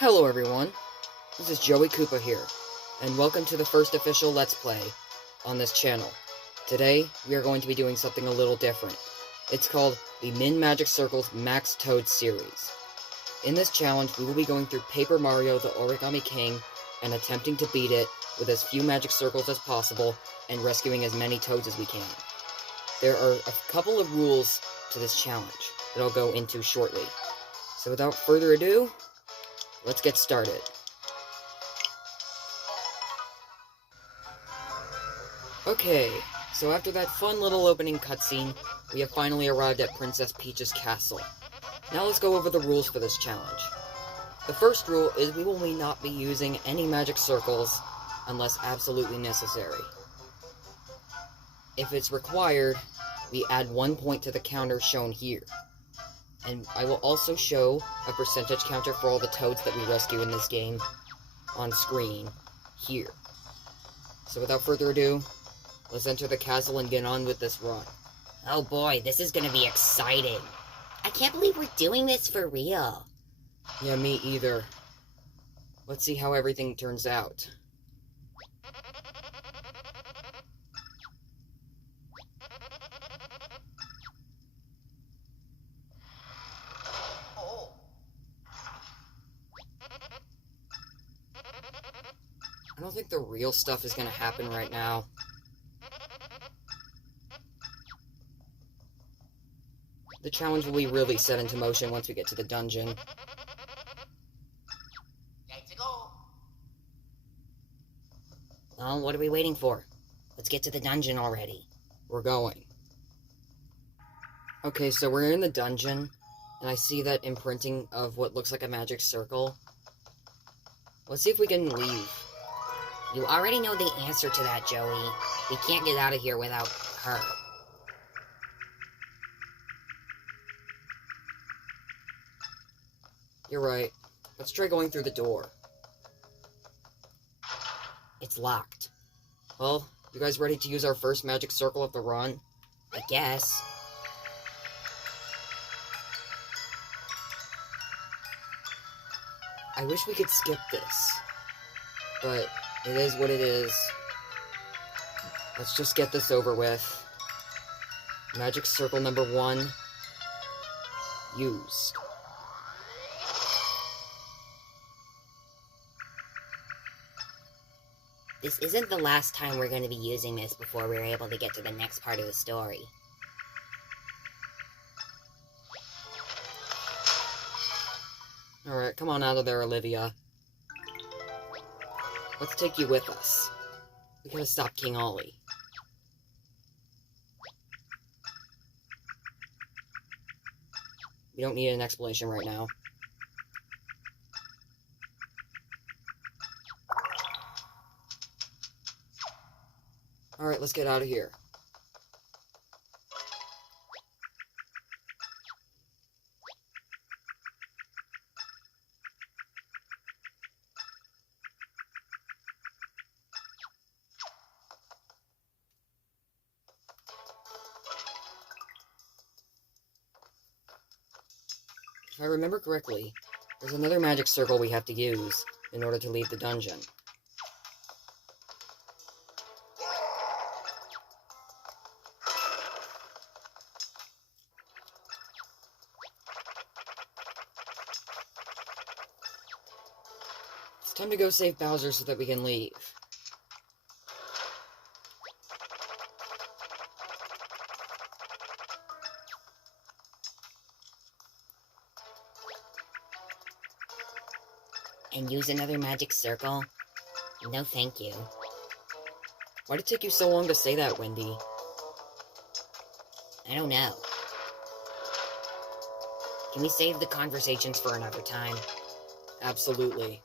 Hello everyone, this is Joey Koopa here, and welcome to the first official Let's Play on this channel. Today, we are going to be doing something a little different. It's called the Min Magic Circles Max Toad series. In this challenge, we will be going through Paper Mario the Origami King and attempting to beat it with as few magic circles as possible and rescuing as many toads as we can. There are a couple of rules to this challenge that I'll go into shortly. So without further ado, let's get started. Okay, so after that fun little opening cutscene, we have finally arrived at Princess Peach's castle. Now let's go over the rules for this challenge. The first rule is we will not be using any magic circles unless absolutely necessary. If it's required, we add 1 point to the counter shown here. And I will also show a percentage counter for all the toads that we rescue in this game on screen here. So without further ado, let's enter the castle and get on with this run. Oh boy, this is gonna be exciting. I can't believe we're doing this for real. Yeah, me either. Let's see how everything turns out. I don't think the real stuff is gonna happen right now. The challenge will be really set into motion once we get to the dungeon. Well, what are we waiting for? Let's get to the dungeon already. We're going. Okay, so we're in the dungeon, and I see that imprinting of what looks like a magic circle. Let's see if we can leave. You already know the answer to that, Joey. We can't get out of here without her. You're right. Let's try going through the door. It's locked. Well, you guys ready to use our first magic circle of the run? I guess. I wish we could skip this, but it is what it is. Let's just get this over with. Magic circle number 1 used. This isn't the last time we're going to be using this before we're able to get to the next part of the story. Alright, come on out of there, Olivia. Let's take you with us. We gotta stop King Ollie. We don't need an explanation right now. Alright, let's get out of here. If I remember correctly, there's another magic circle we have to use in order to leave the dungeon. It's time to go save Bowser so that we can leave. And use another magic circle? No thank you. Why'd it take you so long to say that, Wendy? I don't know. Can we save the conversations for another time? Absolutely.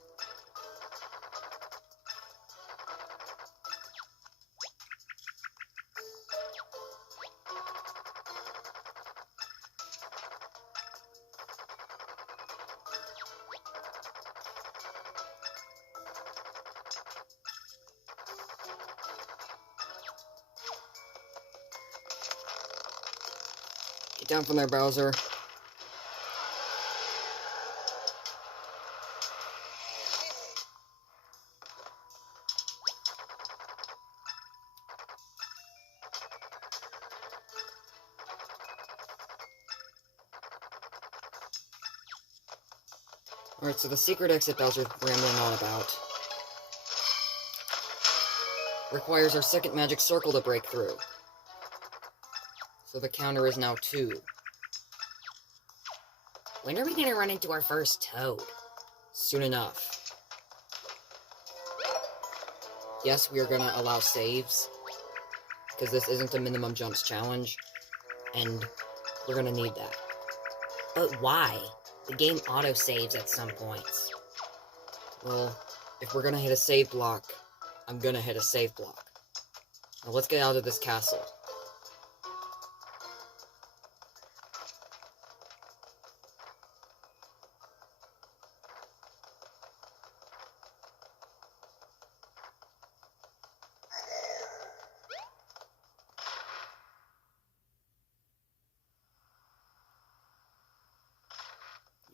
Get down from there, Bowser. Alright, so the secret exit Bowser's rambling on about requires our second magic circle to break through. So the counter is now 2. When are we gonna run into our first toad? Soon enough. Yes, we are gonna allow saves, because this isn't a minimum jumps challenge, and we're gonna need that. But why? The game auto-saves at some points. Well, if we're gonna hit a save block, I'm gonna hit a save block. Now let's get out of this castle.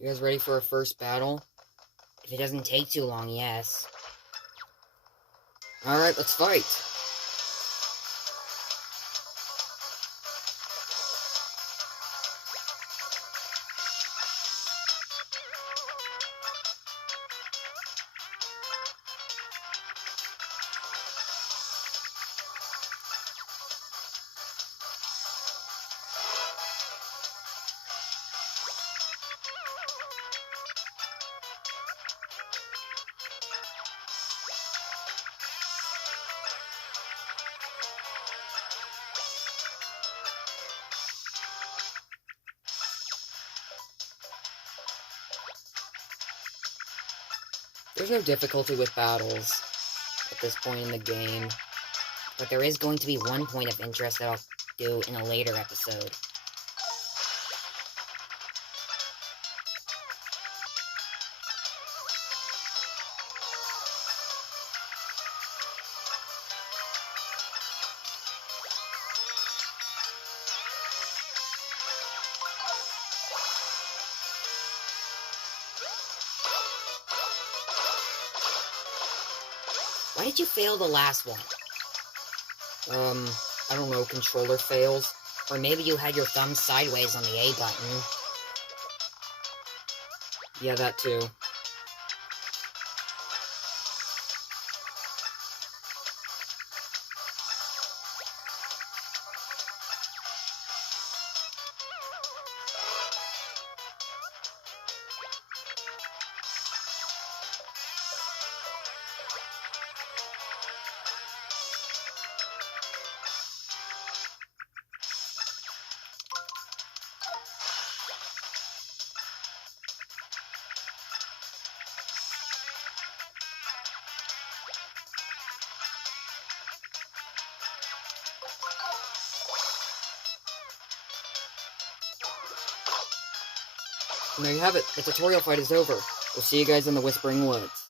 You guys ready for our first battle? If it doesn't take too long, yes. Alright, let's fight! There's no difficulty with battles at this point in the game. But there is going to be one point of interest that I'll do in a later episode. Why did you fail the last one? I don't know, controller fails. Or maybe you had your thumb sideways on the A button. Yeah, that too. And there you have it. The tutorial fight is over. We'll see you guys in the Whispering Woods.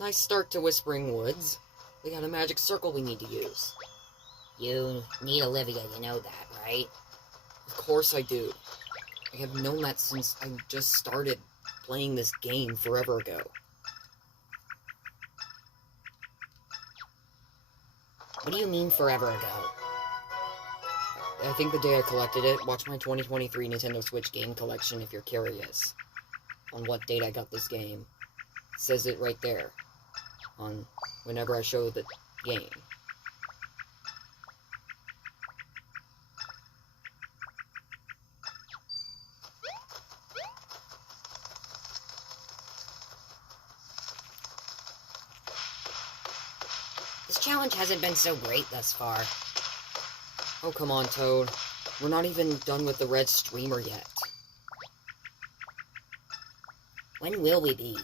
Nice start to Whispering Woods. We got a magic circle we need to use. You need Olivia, you know that, right? Of course I do. I have known that since I just started playing this game forever ago. What do you mean forever ago? I think the day I collected it. Watch my 2023 Nintendo Switch game collection if you're curious on what date I got this game. It says it right there on whenever I show the game. This challenge hasn't been so great thus far. Oh, come on, Toad. We're not even done with the red streamer yet. When will we be?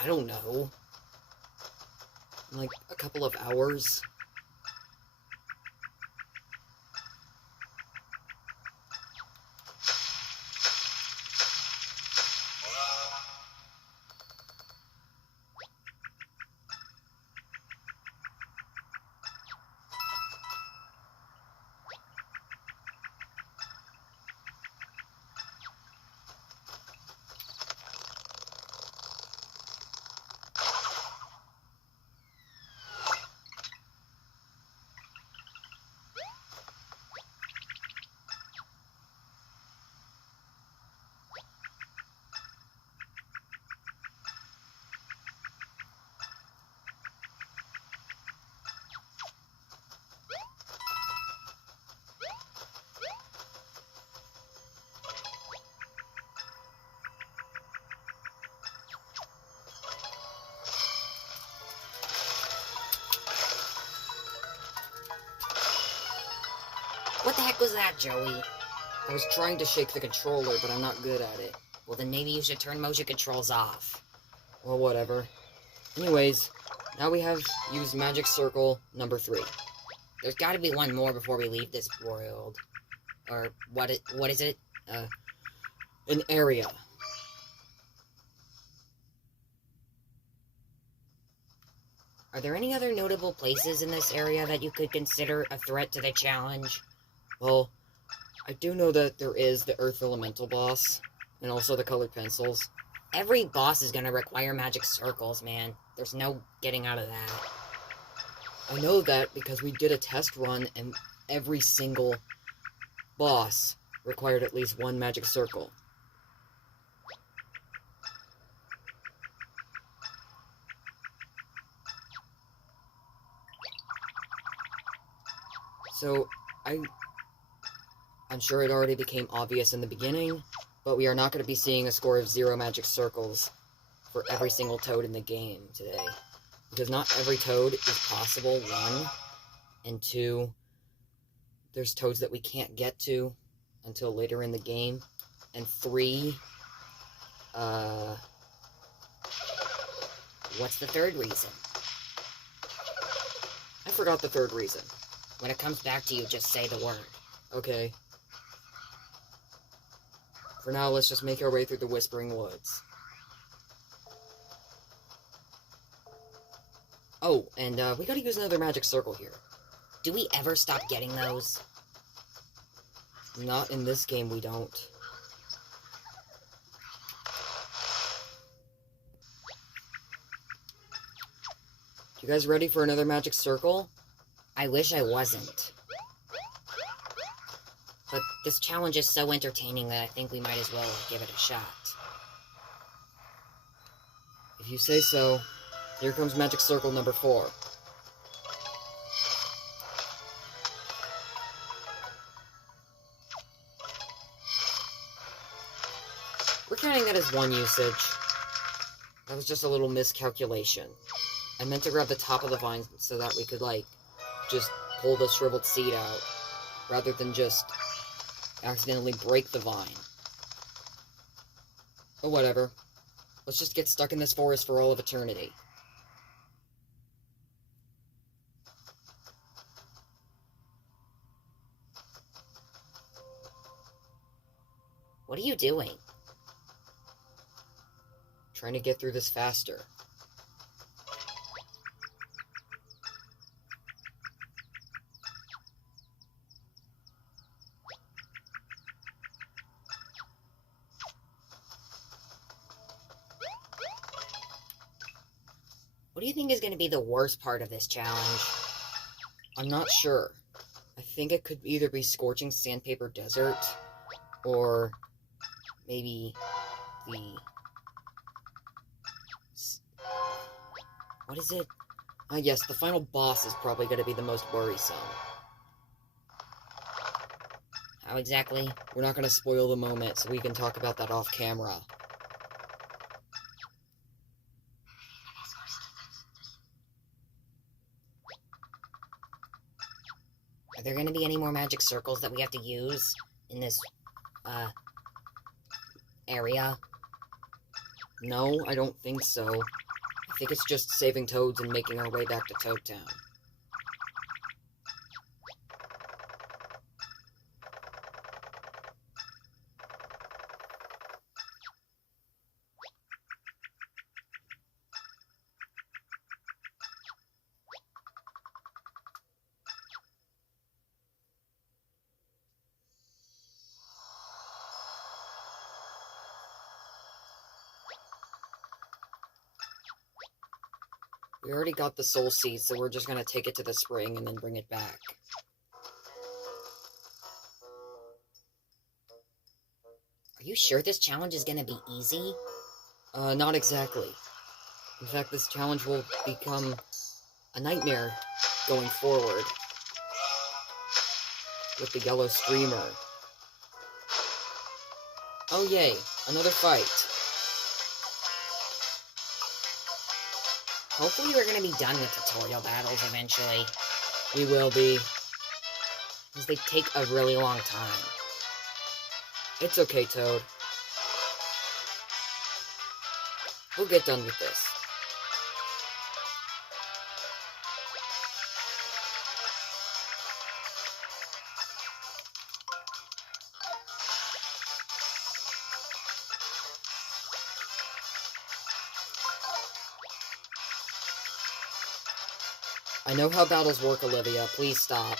I don't know. In like a couple of hours. What the heck was that, Joey? I was trying to shake the controller, but I'm not good at it. Well, then maybe you should turn motion controls off. Well, whatever. Anyways, now we have used magic circle number 3. There's gotta be one more before we leave this world. Or, what is it? An area. Are there any other notable places in this area that you could consider a threat to the challenge? Well, I do know that there is the Earth Vellumental boss, and also the colored pencils. Every boss is gonna require magic circles, man. There's no getting out of that. I know that because we did a test run, and every single boss required at least one magic circle. So, I'm sure it already became obvious in the beginning, but we are not going to be seeing a score of 0 magic circles for every single toad in the game today. Because not every toad is possible, 1, and 2, there's toads that we can't get to until later in the game, and 3, what's the third reason? I forgot the third reason. When it comes back to you, just say the word. Okay. For now, let's just make our way through the Whispering Woods. Oh, and we gotta use another magic circle here. Do we ever stop getting those? Not in this game, we don't. You guys ready for another magic circle? I wish I wasn't. But this challenge is so entertaining that I think we might as well give it a shot. If you say so, here comes magic circle number 4. We're counting that as 1 usage. That was just a little miscalculation. I meant to grab the top of the vine so that we could, just pull the shriveled seed out, rather than just accidentally break the vine. But whatever. Let's just get stuck in this forest for all of eternity. What are you doing? Trying to get through this faster. What do you think is going to be the worst part of this challenge? I'm not sure. I think it could either be Scorching Sandpaper Desert, or maybe the... What is it? Yes, the final boss is probably going to be the most worrisome. How exactly? We're not going to spoil the moment, so we can talk about that off camera. Are there going to be any more magic circles that we have to use in this, area? No, I don't think so. I think it's just saving toads and making our way back to Toad Town. We already got the soul seed, so we're just gonna take it to the spring and then bring it back. Are you sure this challenge is gonna be easy? Not exactly. In fact, this challenge will become a nightmare going forward with the yellow streamer. Oh yay, another fight. Hopefully we're gonna be done with tutorial battles eventually. We will be. because they take a really long time. It's okay, Toad. We'll get done with this. I know how battles work, Olivia. Please stop.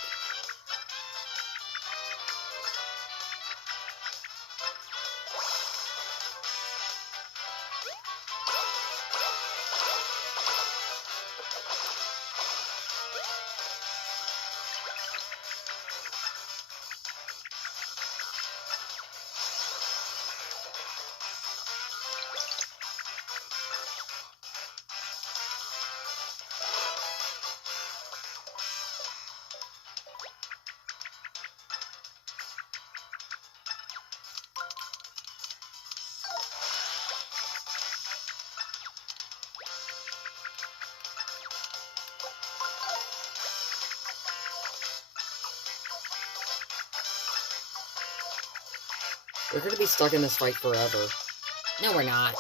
We're gonna be stuck in this fight forever. No, we're not.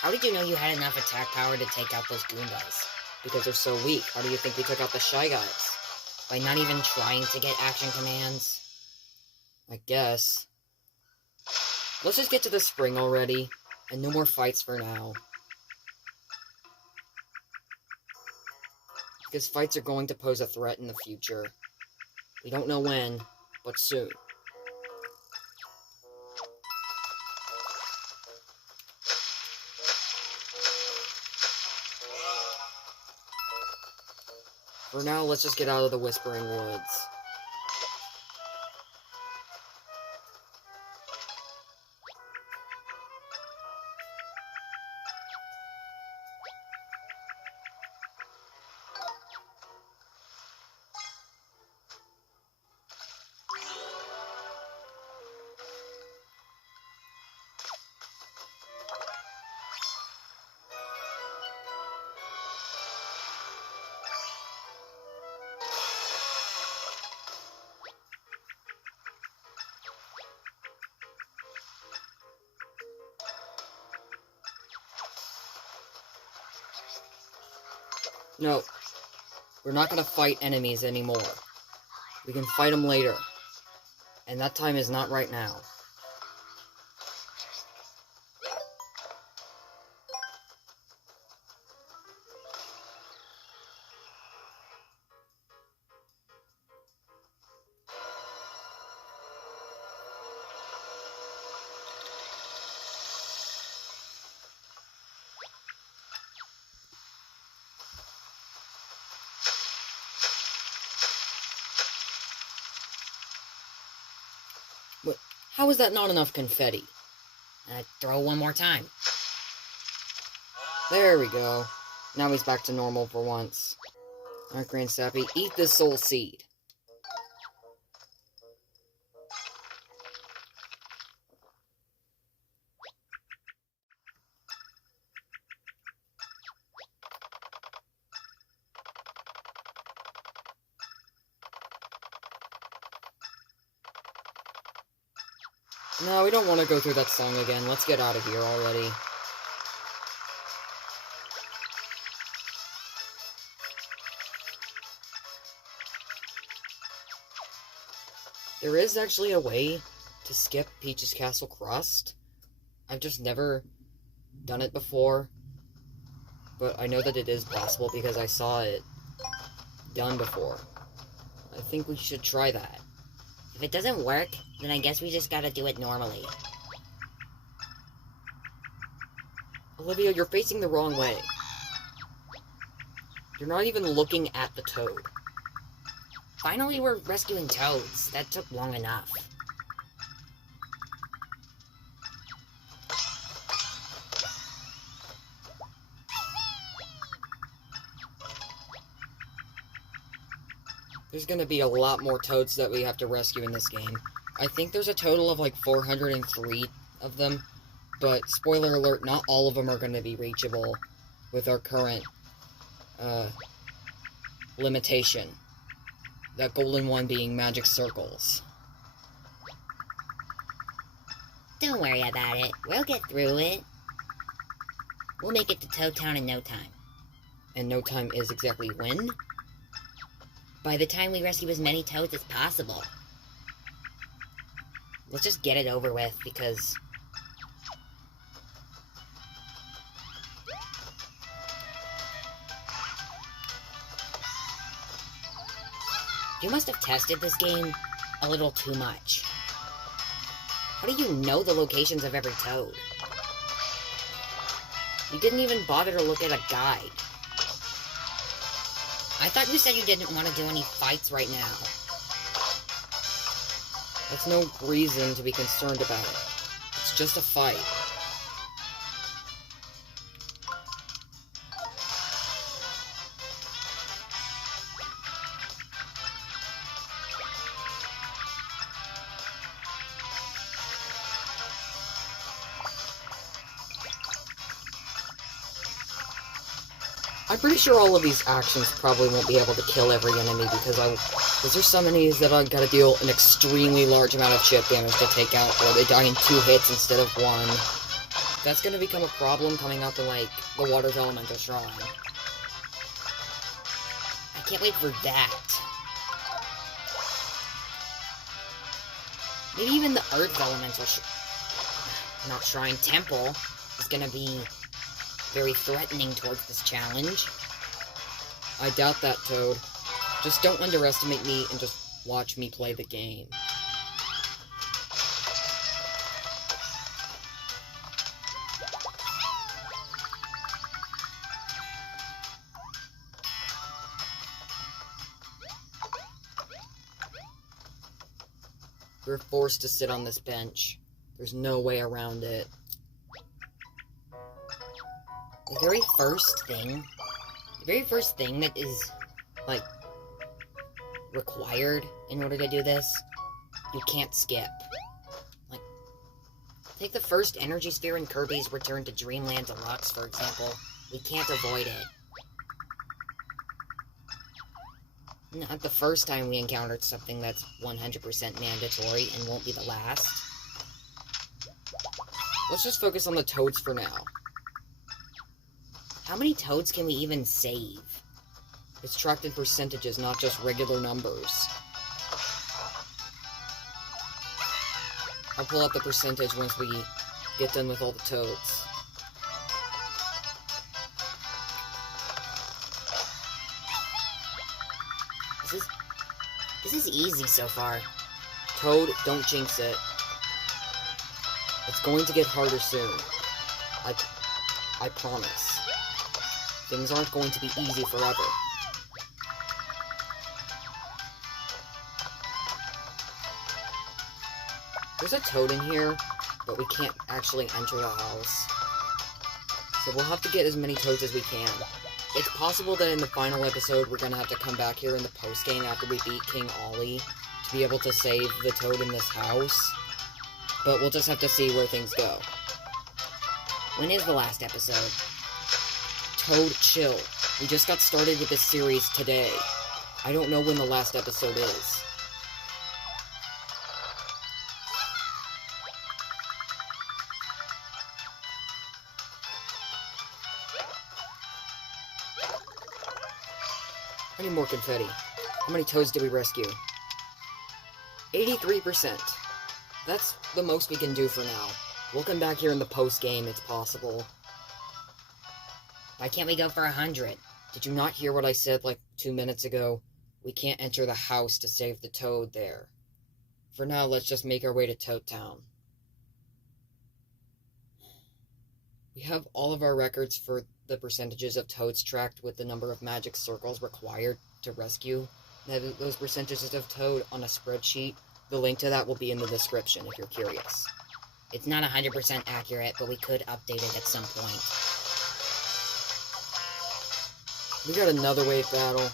How did you know you had enough attack power to take out those Goombas? Because they're so weak. How do you think we took out the Shy Guys? By not even trying to get action commands? I guess. Let's just get to the spring already, and no more fights for now. Because fights are going to pose a threat in the future. We don't know when, but soon. For now, let's just get out of the Whispering Woods. No, we're not gonna fight enemies anymore. We can fight them later. And that time is not right now. How is that not enough confetti? Throw one more time. There we go. Now he's back to normal for once. Alright, Grand Sappy, eat this soul seed. No, we don't want to go through that song again. Let's get out of here already. There is actually a way to skip Peach's Castle Crust. I've just never done it before. But I know that it is possible because I saw it done before. I think we should try that. If it doesn't work, then I guess we just gotta do it normally. Olivia, you're facing the wrong way. You're not even looking at the toad. Finally, we're rescuing toads. That took long enough. There's gonna be a lot more toads that we have to rescue in this game. I think there's a total of like 403 of them. But, spoiler alert, not all of them are going to be reachable with our current, limitation. That golden one being magic circles. Don't worry about it. We'll get through it. We'll make it to Toad Town in no time. And no time is exactly when? By the time we rescue as many toads as possible. Let's just get it over with, because... You must have tested this game a little too much. How do you know the locations of every toad? You didn't even bother to look at a guide. I thought you said you didn't want to do any fights right now. That's no reason to be concerned about it. It's just a fight. I'm pretty sure all of these actions probably won't be able to kill every enemy because there's some enemies that I've got to deal an extremely large amount of chip damage to take out, or they die in 2 hits instead of 1. That's going to become a problem coming up in, like, the Water Vellumental Shrine. I can't wait for that. Maybe even the Earth Vellumental Shrine Temple is gonna be very threatening towards this challenge. I doubt that, Toad. Just don't underestimate me and just watch me play the game. We're forced to sit on this bench. There's no way around it. The very first thing that is, like, required in order to do this, you can't skip. Like, take the first energy sphere in Kirby's Return to Dreamland Deluxe, for example. We can't avoid it. Not the first time we encountered something that's 100% mandatory and won't be the last. Let's just focus on the toads for now. How many toads can we even save? It's tracked in percentages, not just regular numbers. I'll pull out the percentage once we get done with all the toads. This is easy so far. Toad, don't jinx it. It's going to get harder soon. I promise. Things aren't going to be easy forever. There's a toad in here, but we can't actually enter the house. So we'll have to get as many toads as we can. It's possible that in the final episode we're gonna have to come back here in the post-game after we beat King Ollie to be able to save the toad in this house. But we'll just have to see where things go. When is the last episode? Toad, chill. We just got started with this series today. I don't know when the last episode is. I need more confetti. How many toads did we rescue? 83%. That's the most we can do for now. We'll come back here in the post-game, it's possible. Why can't we go for 100? Did you not hear what I said like 2 minutes ago? We can't enter the house to save the toad there. For now, let's just make our way to Toad Town. We have all of our records for the percentages of toads tracked with the number of magic circles required to rescue those percentages of toad on a spreadsheet. The link to that will be in the description if you're curious. It's not 100% accurate, but we could update it at some point. We got another wave battle.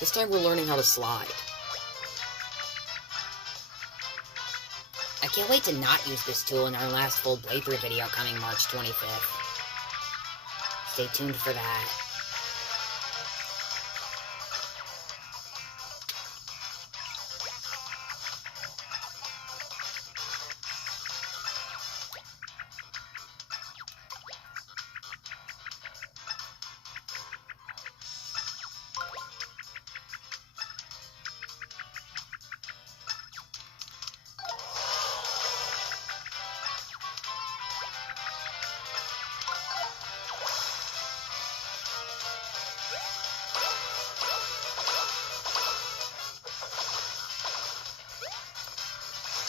This time we're learning how to slide. I can't wait to not use this tool in our last full playthrough video coming March 25th. Stay tuned for that.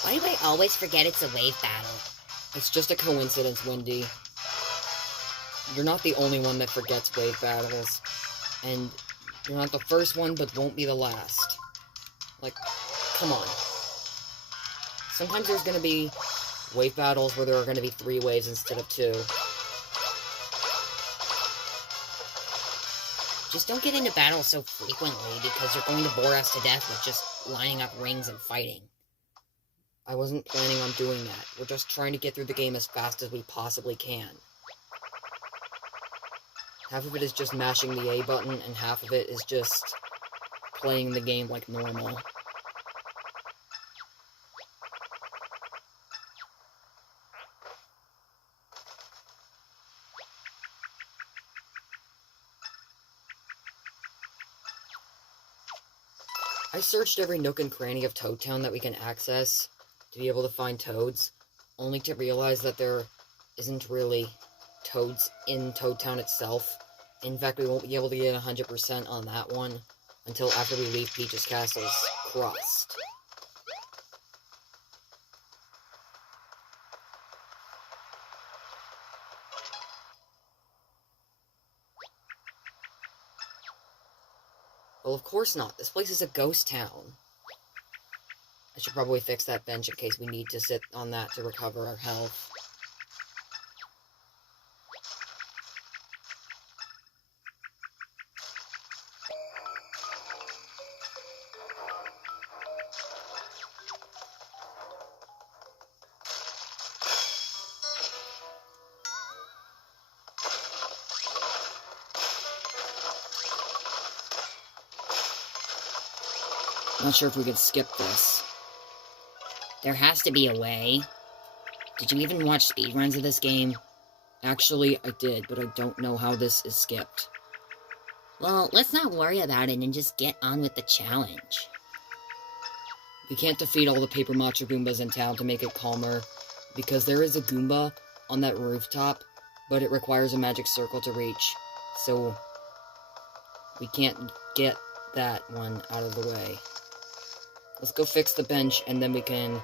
Why do I always forget it's a wave battle? It's just a coincidence, Wendy. You're not the only one that forgets wave battles. And you're not the first one, but won't be the last. Like, come on. Sometimes there's gonna be wave battles where there are gonna be 3 waves instead of 2. Just don't get into battles so frequently, because you're going to bore us to death with just lining up rings and fighting. I wasn't planning on doing that. We're just trying to get through the game as fast as we possibly can. Half of it is just mashing the A button, and half of it is just playing the game like normal. I searched every nook and cranny of Toad Town that we can access to be able to find toads, only to realize that there isn't really toads in Toad Town itself. In fact, we won't be able to get 100% on that one until after we leave Peach's Castle's crust. Well, of course not. This place is a ghost town. I should probably fix that bench in case we need to sit on that to recover our health. Not sure if we could skip this. There has to be a way. Did you even watch speedruns of this game? Actually, I did, but I don't know how this is skipped. Well, let's not worry about it and just get on with the challenge. We can't defeat all the Paper Macho Goombas in town to make it calmer, because there is a Goomba on that rooftop, but it requires a magic circle to reach, so we can't get that one out of the way. Let's go fix the bench, and then we can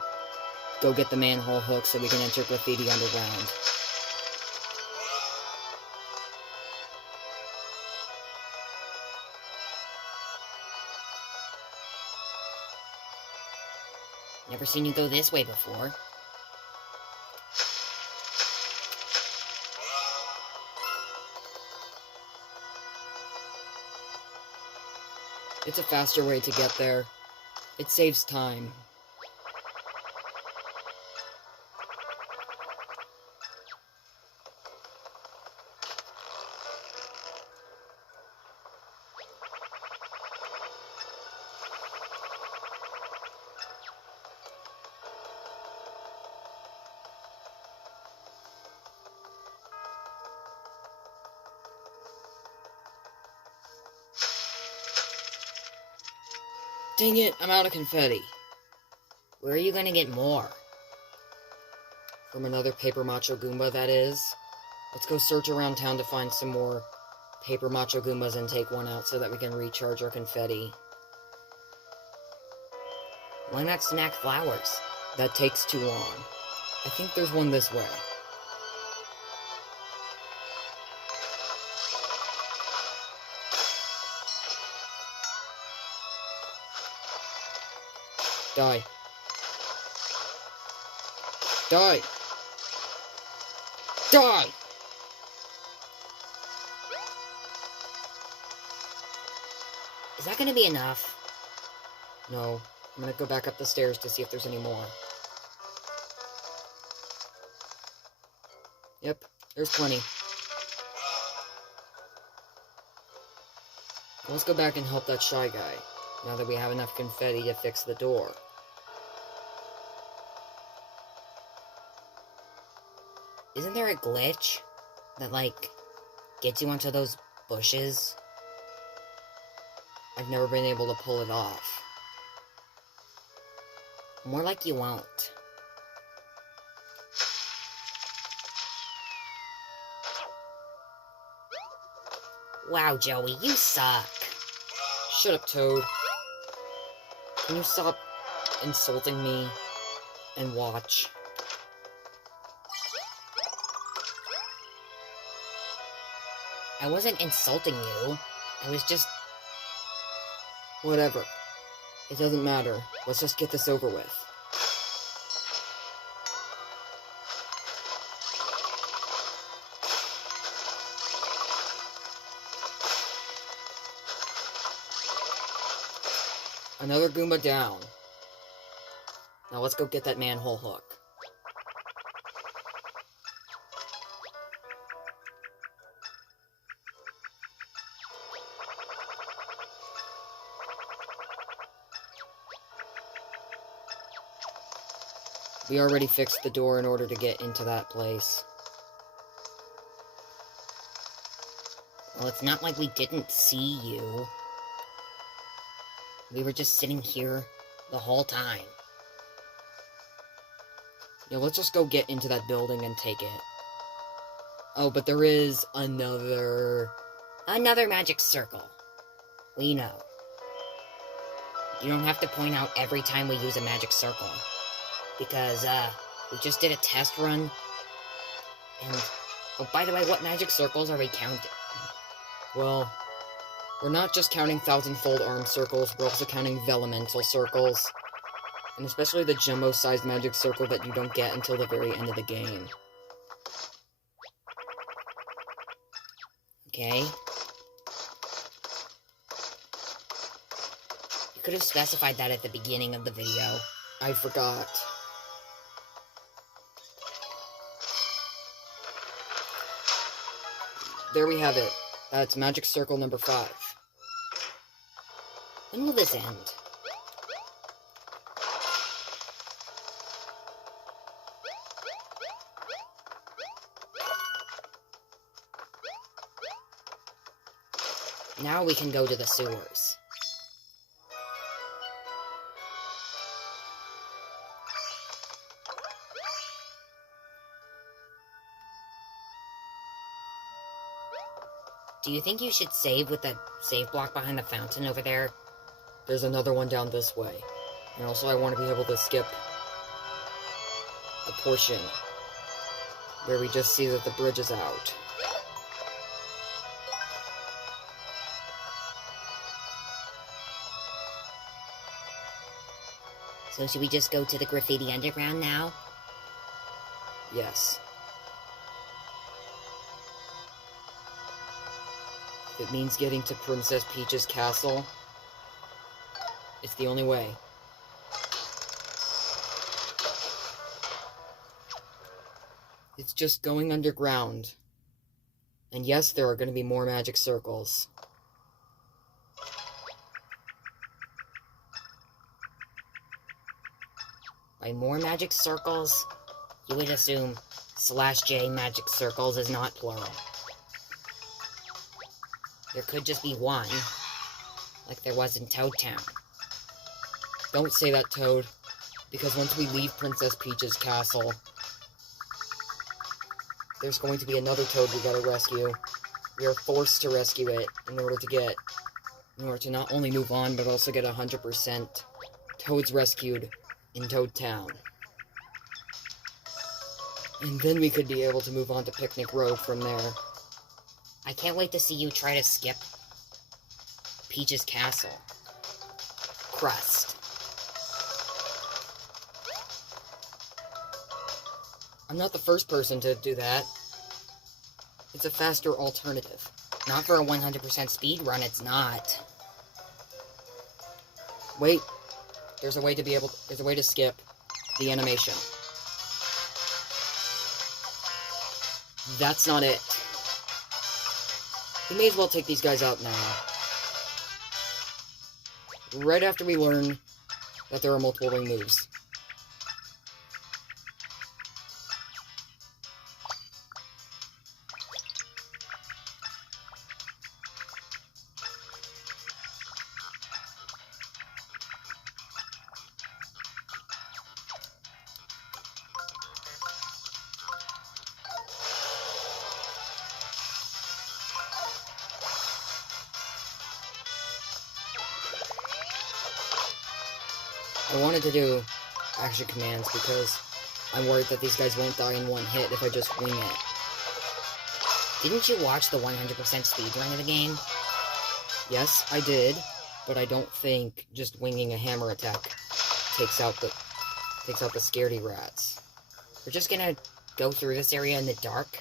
go get the Manhole Hook so we can enter Graffiti Underground. Never seen you go this way before. It's a faster way to get there. It saves time. Dang it, I'm out of confetti. Where are you gonna get more? From another Paper Macho Goomba, that is. Let's go search around town to find some more Paper Macho Goombas and take one out so that we can recharge our confetti. Why not snack flowers? That takes too long. I think there's one this way. Die. Die! Die! Is that gonna be enough? No. I'm gonna go back up the stairs to see if there's any more. There's plenty. Let's go back and help that shy guy, now that we have enough confetti to fix the door. Isn't there a glitch that, like, gets you onto those bushes? I've never been able to pull it off. More like you won't. Wow, Joey, you suck. Shut up, Toad. Can you stop insulting me and watch? I wasn't insulting you. I was just... Whatever. It doesn't matter. Let's just get this over with. Another Goomba down. Now let's go get that manhole hook. We already fixed the door in order to get into that place. Well, it's not like we didn't see you. We were just sitting here the whole time. Yeah, let's just go get into that building and take it. Oh, but there is another magic circle. We know. You don't have to point out every time we use a magic circle. Because, we just did a test run. And, oh, by the way, what magic circles are we counting? Well, we're not just counting thousand-fold arm circles, we're also counting Vellumental circles. And especially the jumbo-sized magic circle that you don't get until the very end of the game. Okay. You could have specified that at the beginning of the video. I forgot. There we have it. That's magic circle number 5. When will this end? Now we can go to the sewers. Do you think you should save with that save block behind the fountain over there? There's another one down this way. And also I want to be able to skip a portion where we just see that the bridge is out. So should we just go to the Graffiti Underground now? Yes. If it means getting to Princess Peach's castle, it's the only way. It's just going underground. And yes, there are going to be more magic circles. By more magic circles, you would assume /J magic circles is not plural. There could just be one, like there was in Toad Town. Don't say that, Toad, because once we leave Princess Peach's castle, there's going to be another Toad we gotta rescue. We are forced to rescue it in order to not only move on, but also get 100% Toads rescued in Toad Town. And then we could be able to move on to Picnic Road from there. I can't wait to see you try to skip Peach's castle. Crust. I'm not the first person to do that. It's a faster alternative. Not for a 100% speed run, it's not. Wait. There's a way to skip the animation. that's not it. We may as well take these guys out now. Right after we learn that there are multiple ring moves. I wanted to do action commands because I'm worried that these guys won't die in one hit if I just wing it. Didn't you watch the 100% speedrun of the game? Yes, I did, but I don't think just winging a hammer attack takes out the scaredy rats. We're just gonna go through this area in the dark?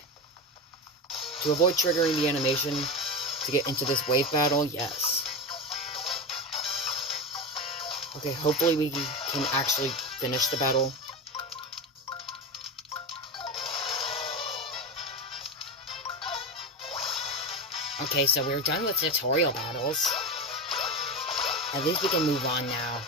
To avoid triggering the animation to get into this wave battle, yes. Okay, hopefully we can actually finish the battle. Okay, so we're done with tutorial battles. At least we can move on now.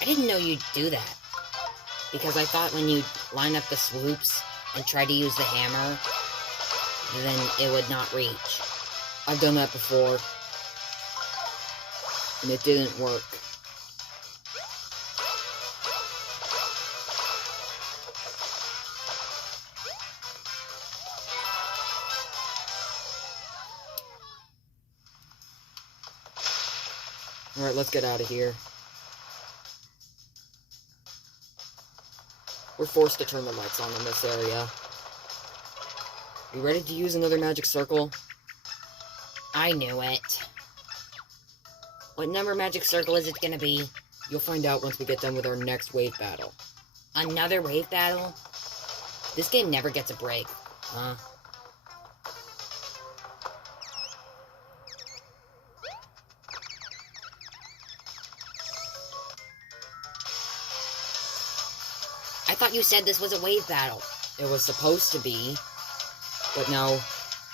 I didn't know you'd do that. Because I thought when you line up the swoops and try to use the hammer, then it would not reach. I've done that before, and it didn't work. Alright, let's get out of here. We're forced to turn the lights on in this area. You ready to use another magic circle? I knew it. What number magic circle is it gonna be? You'll find out once we get done with our next wave battle. Another wave battle? This game never gets a break, huh? I thought you said this was a wave battle. It was supposed to be, but now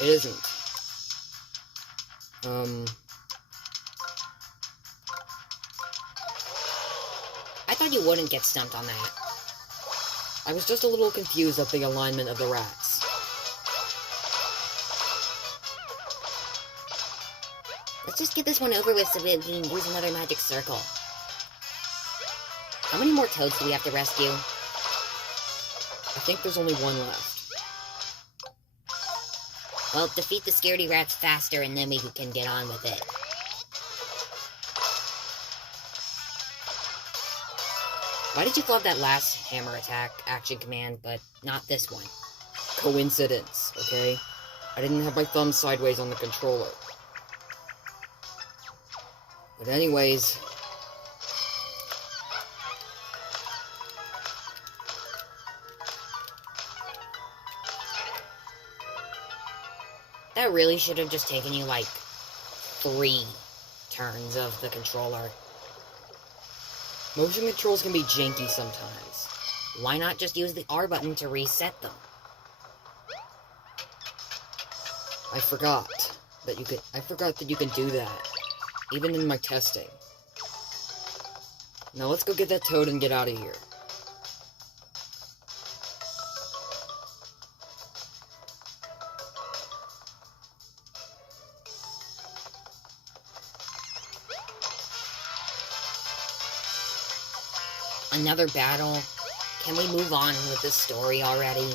it isn't. I thought you wouldn't get stumped on that. I was just a little confused at the alignment of the rats. Let's just get this one over with so we can use another magic circle. How many more toads do we have to rescue? I think there's only one left. Well, defeat the scaredy rats faster and then we can get on with it. Why did you flub that last hammer attack action command, but not this one? Coincidence, okay? I didn't have my thumb sideways on the controller. But anyways... That really should have just taken you, like, 3 turns of the controller. Motion controls can be janky sometimes. Why not just use the R button to reset them? I forgot that you can do that, even in my testing. Now let's go get that toad and get out of here. Another battle? Can we move on with this story already?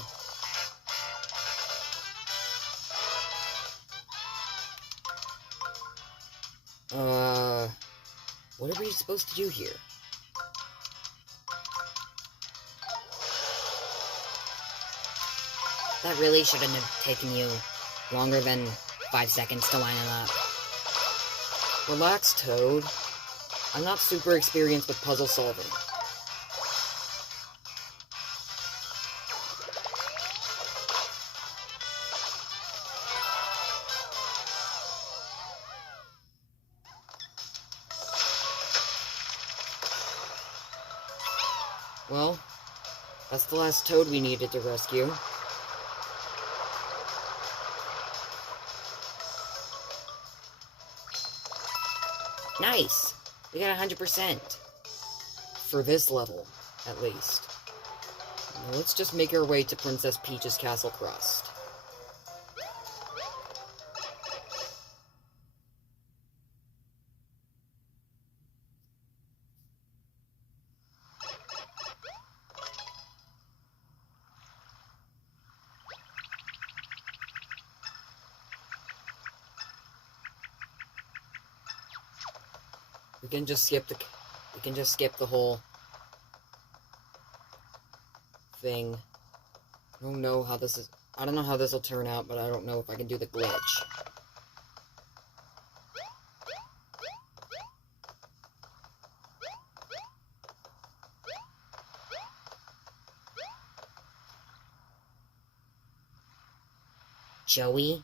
What are we supposed to do here? That really shouldn't have taken you longer than 5 seconds to line it up. Relax, Toad. I'm not super experienced with puzzle solving. Well, that's the last toad we needed to rescue. Nice! We got 100%. For this level, at least. Now let's just make our way to Princess Peach's castle crust. We can just skip the whole thing. I don't know how this will turn out, but I don't know if I can do the glitch. Joey?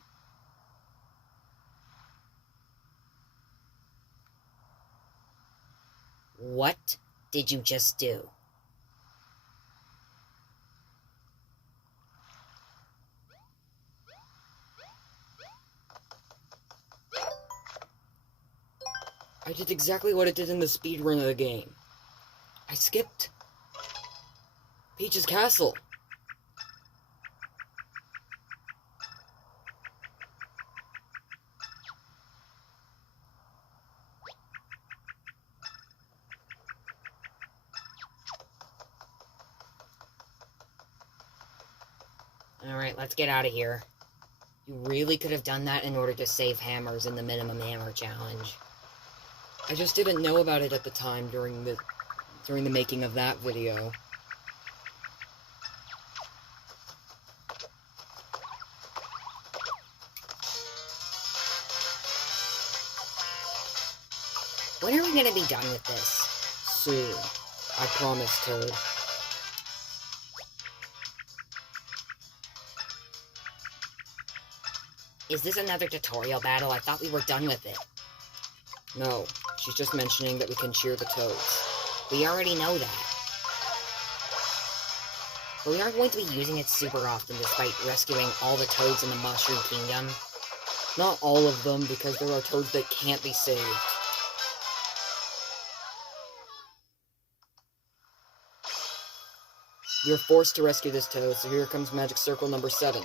What did you just do? I did exactly what it did in the speedrun of the game. I skipped Peach's castle. Alright, let's get out of here. You really could have done that in order to save hammers in the minimum hammer challenge. I just didn't know about it at the time during the making of that video. When are we gonna be done with this? Soon. I promise, Toad. Is this another tutorial battle? I thought we were done with it. No, she's just mentioning that we can cheer the toads. We already know that. But we aren't going to be using it super often despite rescuing all the toads in the Mushroom Kingdom. Not all of them, because there are toads that can't be saved. We are forced to rescue this toad, so here comes magic circle number 7.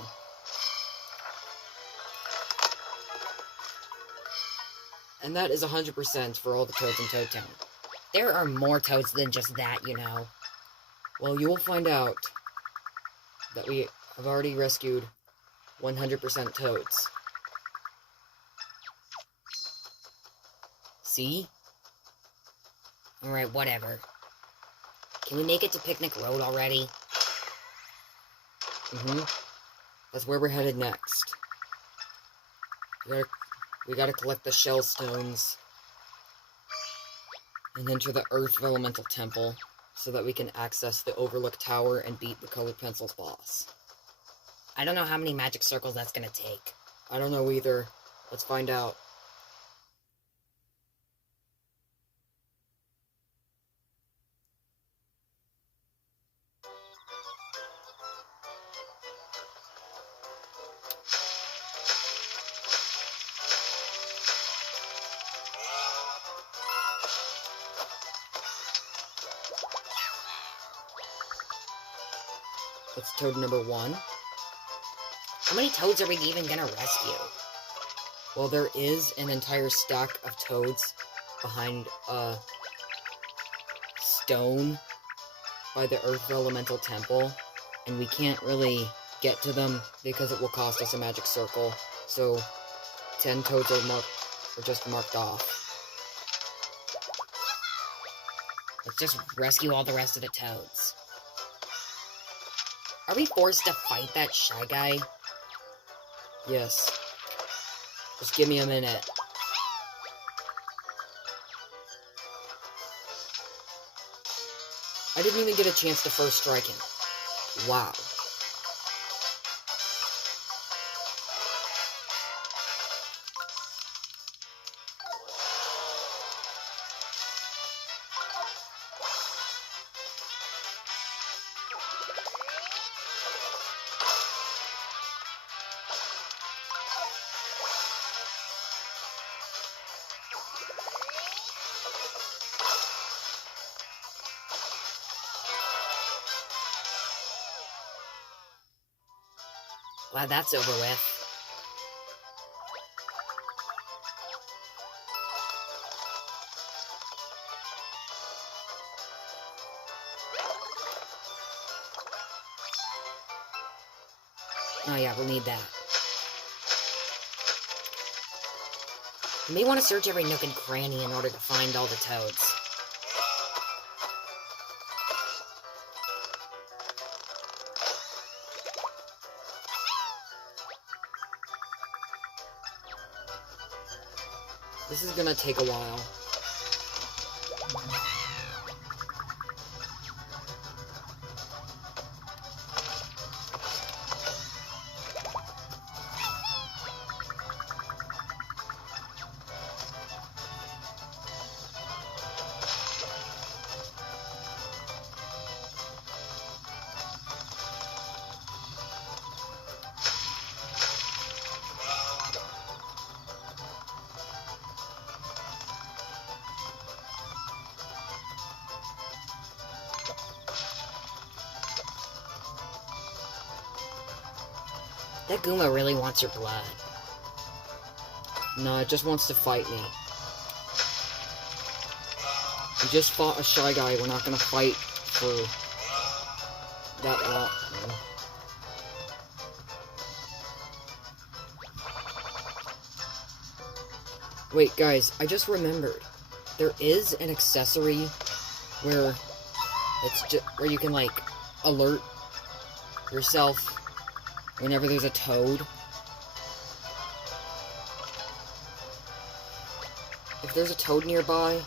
And that is 100% for all the toads in Toad Town. There are more toads than just that, you know. Well, you will find out that we have already rescued 100% toads. See? Alright, whatever. Can we make it to Picnic Road already? That's where we're headed next. We gotta collect the shell stones and enter the Earth Vellumental Temple so that we can access the Overlook Tower and beat the Colored Pencils boss. I don't know how many magic circles that's gonna take. I don't know either. Let's find out. That's toad number 1. How many toads are we even gonna rescue? Well, there is an entire stack of toads behind a stone by the Earth Vellumental Temple, and we can't really get to them because it will cost us a magic circle, so 10 toads are just marked off. Let's just rescue all the rest of the toads. Are we forced to fight that Shy Guy? Yes. Just give me a minute. I didn't even get a chance to first strike him. Wow. Glad that's over with. Oh yeah, we'll need that. You may want to search every nook and cranny in order to find all the toads. This is gonna take a while. That Goomba really wants your blood. No, it just wants to fight me. We just fought a Shy Guy, we're not gonna fight for that long. Wait, guys, I just remembered. There is an accessory where where you can, like, alert yourself whenever there's a toad. If there's a toad nearby,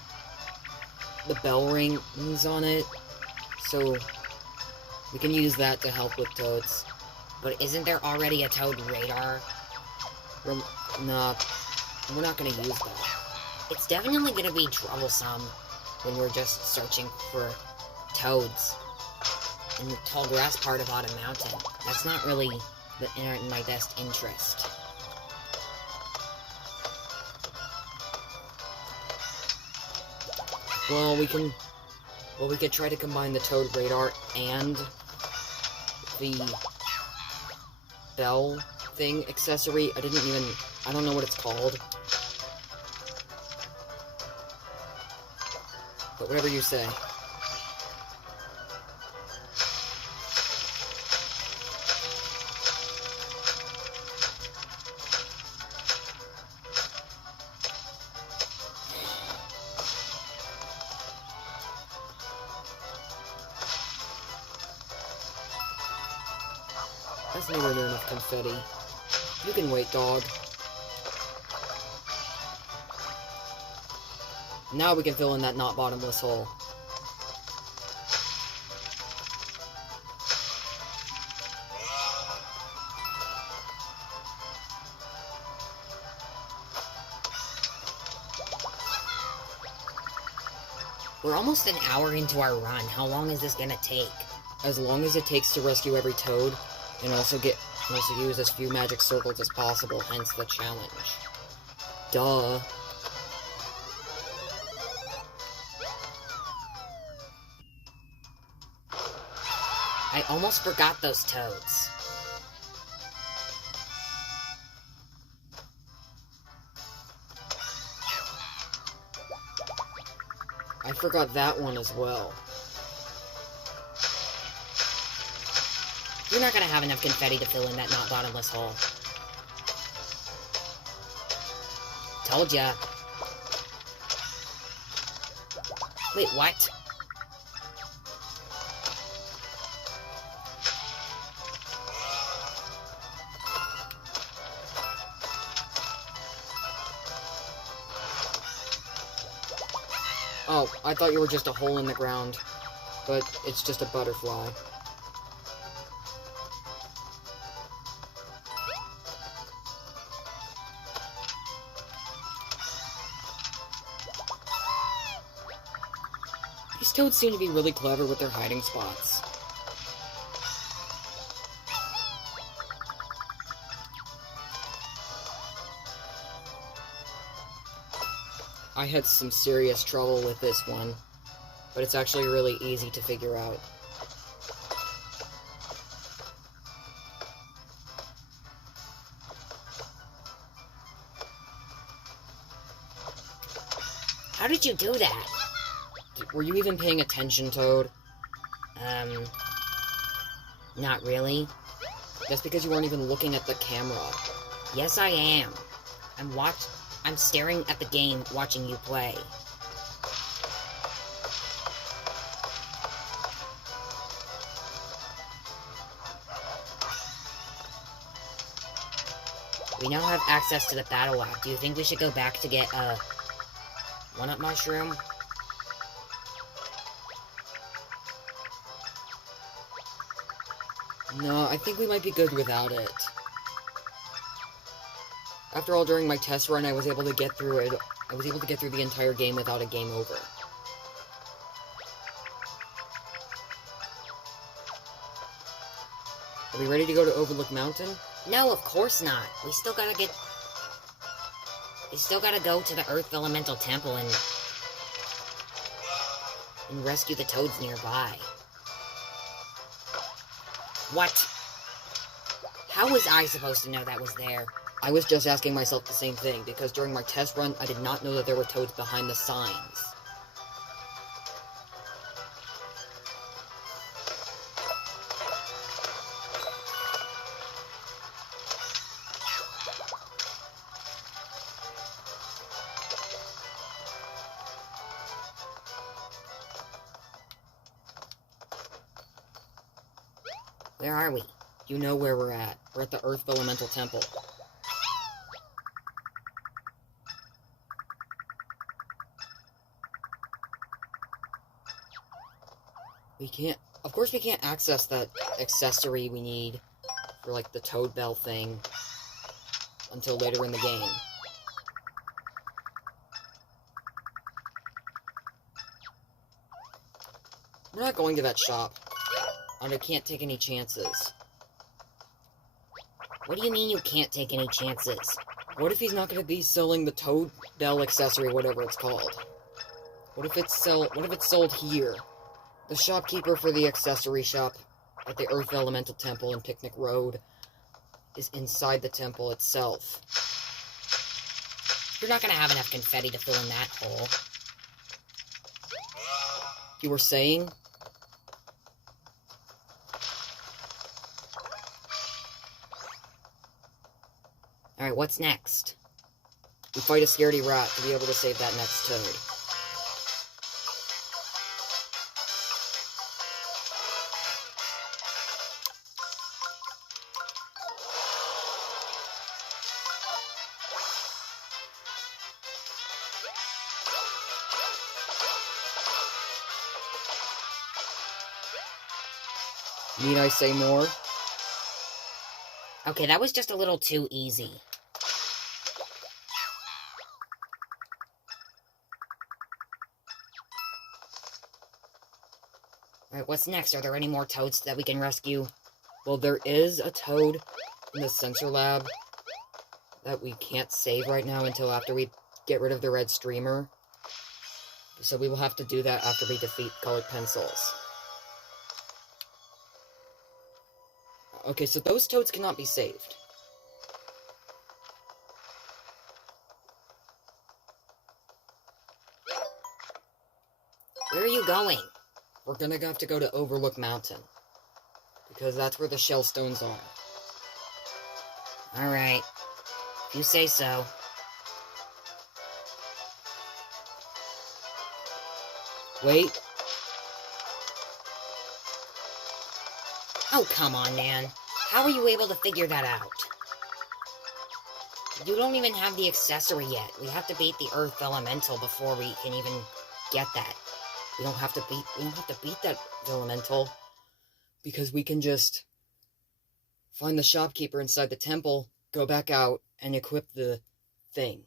the bell rings on it, so we can use that to help with toads. But isn't there already a toad radar? Nah, we're not gonna use that. It's definitely gonna be troublesome when we're just searching for toads in the tall grass part of Autumn Mountain. That's not really in my best interest. Well, we could try to combine the toad radar and the bell thing accessory. I don't know what it's called. But whatever you say. That's nowhere near enough confetti. You can wait, dog. Now we can fill in that not bottomless hole. We're almost an hour into our run. How long is this gonna take? As long as it takes to rescue every toad, and also use as few magic circles as possible, hence the challenge. Duh. I almost forgot those toads. I forgot that one as well. You're not gonna have enough confetti to fill in that not bottomless hole. Told ya. Wait, what? Oh, I thought you were just a hole in the ground, but it's just a butterfly. These toads seem to be really clever with their hiding spots. I had some serious trouble with this one, but it's actually really easy to figure out. How did you do that? Were you even paying attention, Toad? Not really. That's because you weren't even looking at the camera. Yes, I am. I'm staring at the game, watching you play. We now have access to the battle lab. Do you think we should go back to get a one-up mushroom? No, I think we might be good without it. After all, during my test run, I was able to get through it. I was able to get through the entire game without a game over. Are we ready to go to Overlook Mountain? No, of course not. We still gotta go to the Earth Vellumental Temple and rescue the toads nearby. What? How was I supposed to know that was there? I was just asking myself the same thing, because during my test run, I did not know that there were toads behind the signs. Where are we? You know where we're at. We're at the Earth Vellumental Temple. Of course we can't access that accessory we need for, like, the Toad Bell thing until later in the game. We're not going to that shop. And I can't take any chances. What do you mean you can't take any chances? What if he's not going to be selling the Toad Bell accessory, whatever it's called? What if it's sold here? The shopkeeper for the accessory shop at the Earth Vellumental Temple in Picnic Road is inside the temple itself. You're not gonna have enough confetti to fill in that hole. You were saying? Alright, what's next? We fight a scaredy rat to be able to save that next toad. Need I say more? Okay, that was just a little too easy. Alright, what's next? Are there any more toads that we can rescue? Well, there is a toad in the sensor lab that we can't save right now until after we get rid of the red streamer. So we will have to do that after we defeat colored pencils. Okay, so those toads cannot be saved. Where are you going? We're gonna have to go to Overlook Mountain, because that's where the shell stones are. Alright. If you say so. Wait. Oh, come on, man. How are you able to figure that out? You don't even have the accessory yet. We have to beat the Earth Vellumental before we can even get that. We don't have to beat that Vellumental, because we can just find the shopkeeper inside the temple, go back out, and equip the thing.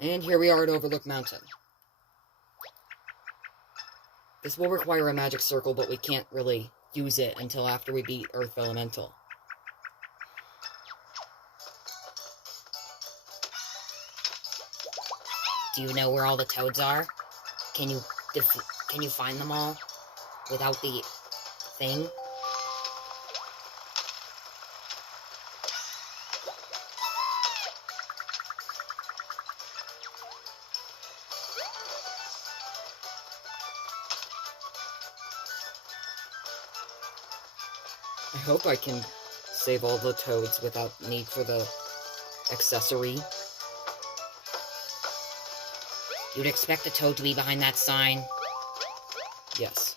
And here we are at Overlook Mountain. This will require a magic circle, but we can't really use it until after we beat Earth Vellumental. Do you know where all the toads are? Can you find them all without the thing? I hope I can save all the toads without need for the accessory. You'd expect the toad to be behind that sign. Yes.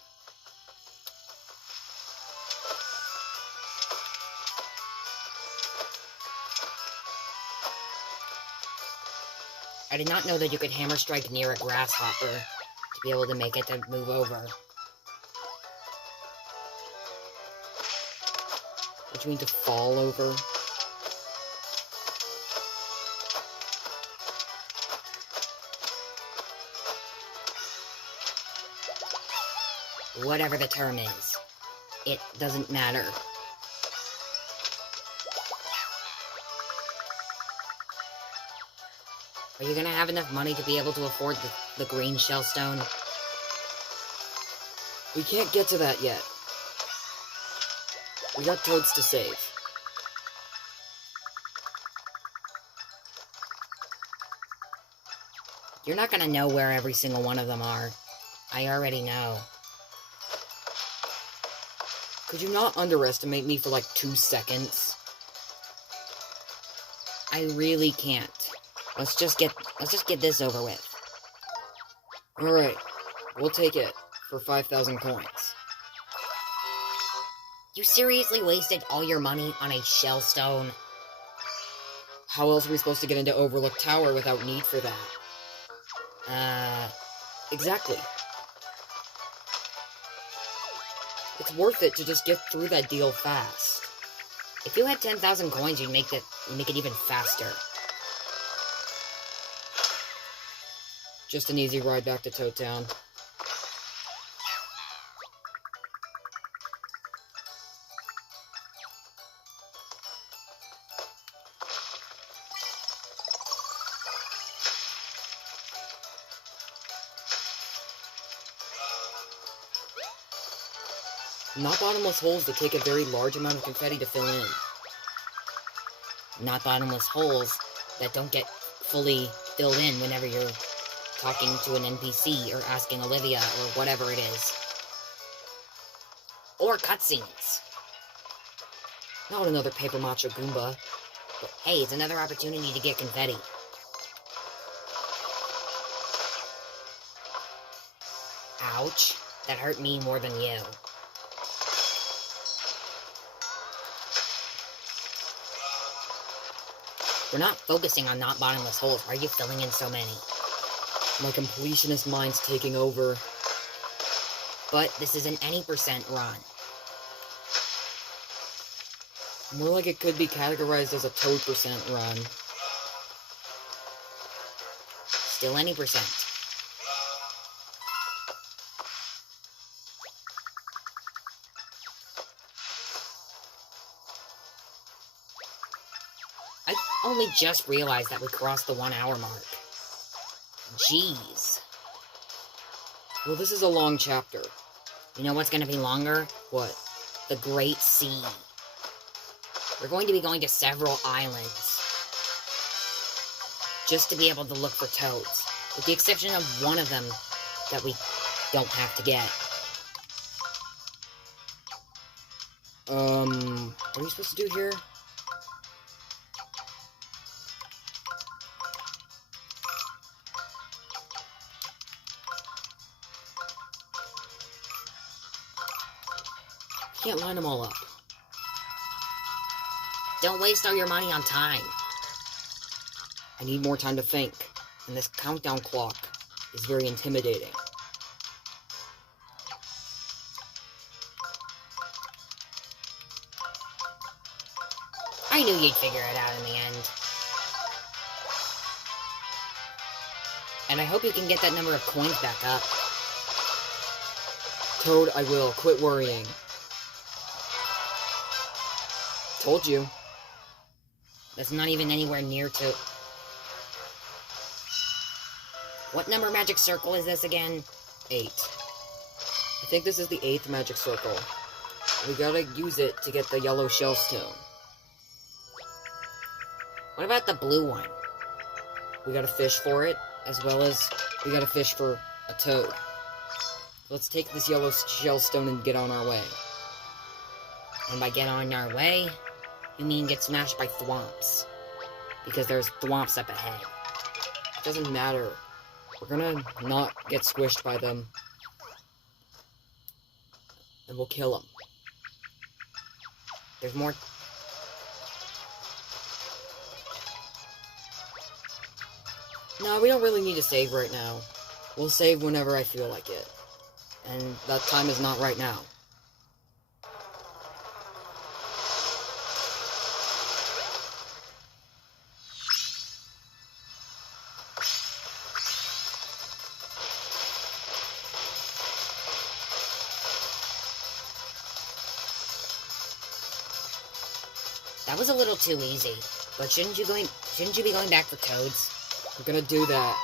I did not know that you could hammer strike near a grasshopper to be able to make it to move over. What do you mean to fall over? Whatever the term is, it doesn't matter. Are you gonna have enough money to be able to afford the green shellstone? We can't get to that yet. We got toads to save. You're not gonna know where every single one of them are. I already know. Could you not underestimate me for like 2 seconds? I really can't. Let's just get this over with. Alright, we'll take it for 5,000 coins. You seriously wasted all your money on a shellstone? How else are we supposed to get into Overlook Tower without need for that? Exactly. It's worth it to just get through that deal fast. If you had 10,000 coins, you'd make it even faster. Just an easy ride back to Toad Town. Not bottomless holes that take a very large amount of confetti to fill in. Not bottomless holes that don't get fully filled in whenever you're talking to an NPC or asking Olivia or whatever it is. Or cutscenes. Not another paper macho Goomba. But hey, it's another opportunity to get confetti. Ouch. That hurt me more than you. We're not focusing on not bottomless holes. Why are you filling in so many? My completionist mind's taking over. But this is an any percent run. More like it could be categorized as a Toad percent run. Still any percent. I only just realized that we crossed the 1 hour mark. Jeez. Well, this is a long chapter. You know what's gonna be longer? What? The Great Sea. We're going to be going to several islands. Just to be able to look for toads. With the exception of one of them that we don't have to get. What are you supposed to do here? Can't line them all up. Don't waste all your money on time. I need more time to think, and this countdown clock is very intimidating. I knew you'd figure it out in the end. And I hope you can get that number of coins back up. Toad, I will. Quit worrying. Told you. That's not even anywhere near to... What number magic circle is this again? 8. I think this is the 8th magic circle. We gotta use it to get the yellow shellstone. What about the blue one? We gotta fish for it, as well as we gotta fish for a toad. Let's take this yellow shellstone and get on our way. And by get on our way, you mean get smashed by thwomps. Because there's thwomps up ahead. It doesn't matter. We're gonna not get squished by them. And we'll kill them. There's more... No, we don't really need to save right now. We'll save whenever I feel like it. And that time is not right now. That was a little too easy. But shouldn't you be going back for toads? I'm gonna do that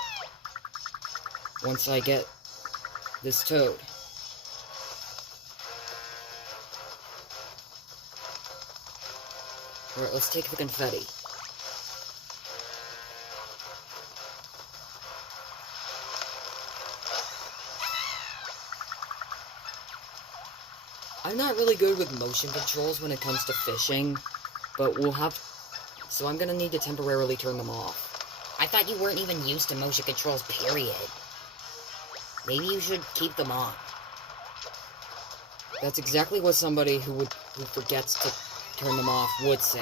once I get this toad. Alright, let's take the confetti. I'm not really good with motion controls when it comes to fishing, but we'll have... So I'm gonna need to temporarily turn them off. I thought you weren't even used to motion controls, period. Maybe you should keep them on. That's exactly what somebody who forgets to turn them off would say.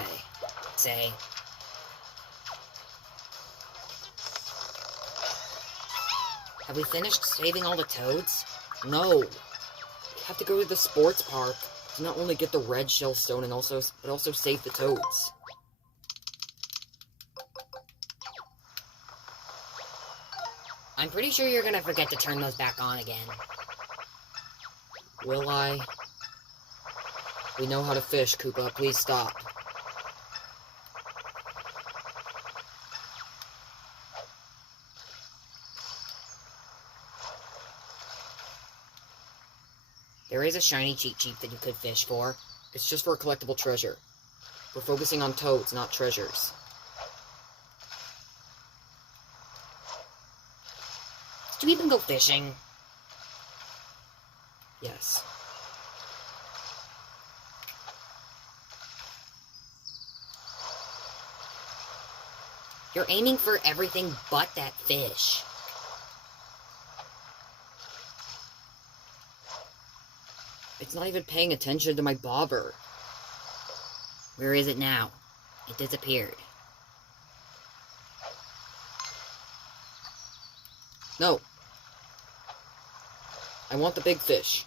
Have we finished saving all the toads? No. We have to go to the sports park to not only get the red shell stone but also save the toads. I'm pretty sure you're gonna forget to turn those back on again. Will I? We know how to fish, Koopa. Please stop. There is a shiny cheap cheap that you could fish for. It's just for a collectible treasure. We're focusing on toads, not treasures. Did you even go fishing? Yes. You're aiming for everything but that fish. It's not even paying attention to my bobber. Where is it now? It disappeared. No. I want the big fish.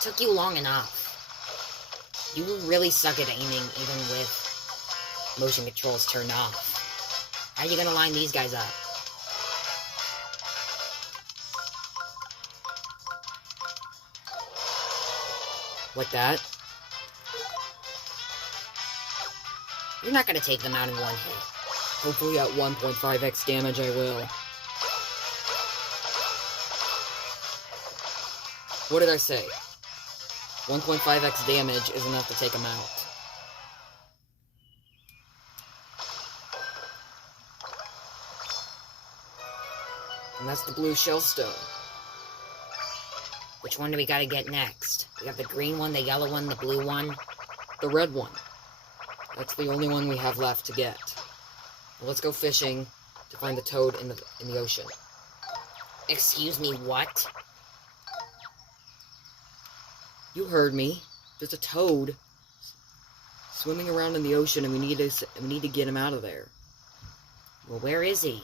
Took you long enough. You really suck at aiming even with motion controls turned off. How are you gonna line these guys up? Like that? You're not gonna take them out in one hit. Hopefully at 1.5x damage I will. What did I say? 1.5x damage is enough to take them out. And that's the blue shell stone. Which one do we gotta get next? We got the green one, the yellow one, the blue one. The red one. That's the only one we have left to get. Well, let's go fishing to find the toad in the ocean. Excuse me, what? You heard me. There's a toad swimming around in the ocean, and we need to get him out of there. Well, where is he?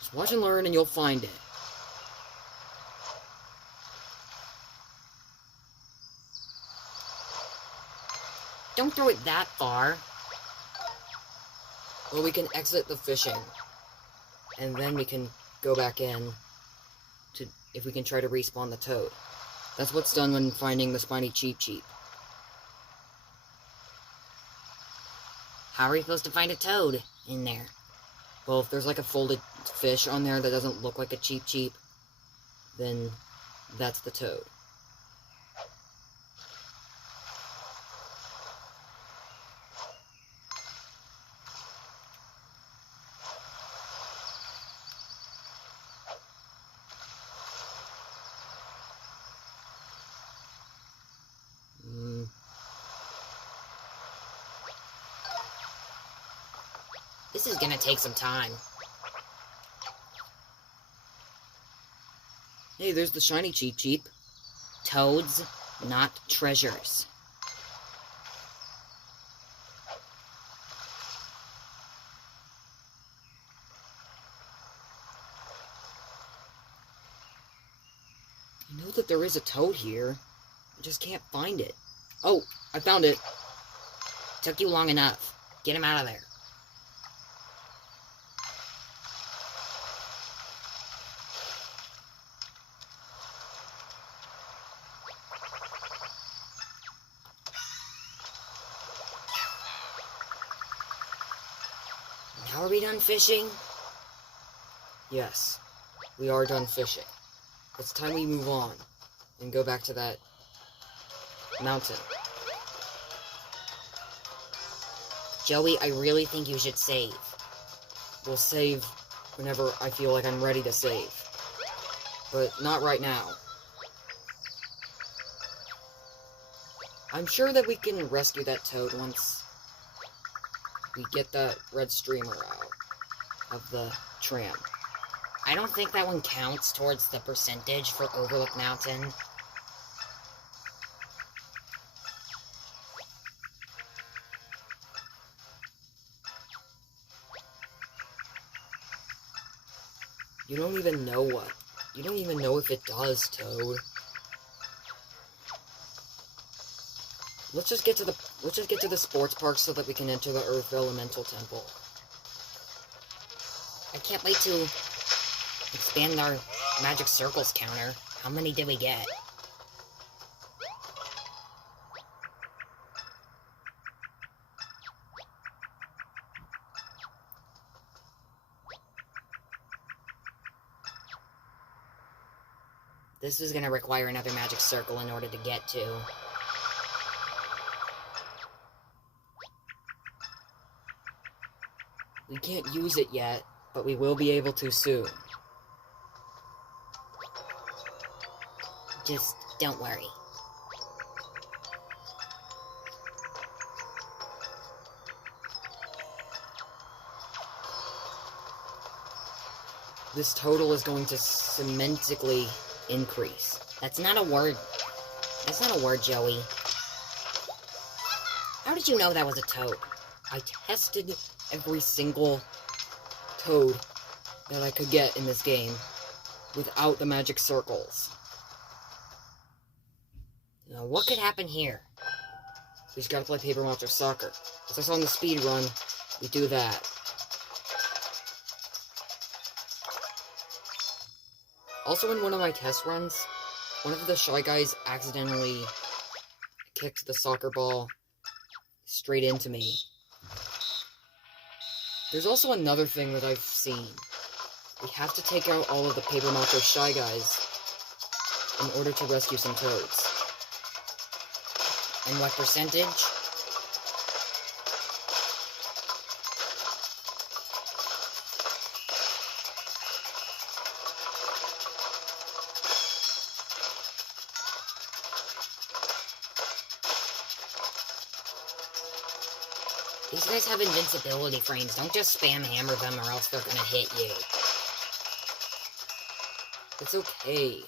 Just watch and learn, and you'll find it. Don't throw it that far. Well, we can exit the fishing, and then we can go back in to if we can try to respawn the toad. That's what's done when finding the spiny cheap cheap. How are we supposed to find a toad in there? Well, if there's like a folded fish on there that doesn't look like a cheap cheap, then that's the toad. This is gonna take some time. Hey, there's the shiny Cheep Cheep. Toads, not treasures. I know that there is a toad here. I just can't find it. Oh, I found it. Took you long enough. Get him out of there. Now are we done fishing? Yes, we are done fishing. It's time we move on and go back to that mountain. Joey, I really think you should save. We'll save whenever I feel like I'm ready to save. But not right now. I'm sure that we can rescue that toad once we get that red streamer out of the tram. I don't think that one counts towards the percentage for Overlook Mountain. You don't even know what. You don't even know if it does, Toad. Let's just get to the sports park so that we can enter the Earth Vellumental Temple. I can't wait to expand our magic circles counter. How many did we get? This is gonna require another magic circle in order to get to. We can't use it yet, but we will be able to soon. Just don't worry. This total is going to semantically increase. That's not a word. That's not a word, Joey. How did you know that was a toad? I tested every single toad that I could get in this game without the magic circles. Now, what could happen here? We just gotta play Paper Monster Soccer. As I saw in the speedrun, we do that. Also, in one of my test runs, one of the Shy Guys accidentally kicked the soccer ball straight into me. There's also another thing that I've seen. We have to take out all of the Paper Monster Shy Guys in order to rescue some toads. And what percentage? These guys have invincibility frames. Don't just spam hammer them or else they're gonna hit you. It's okay.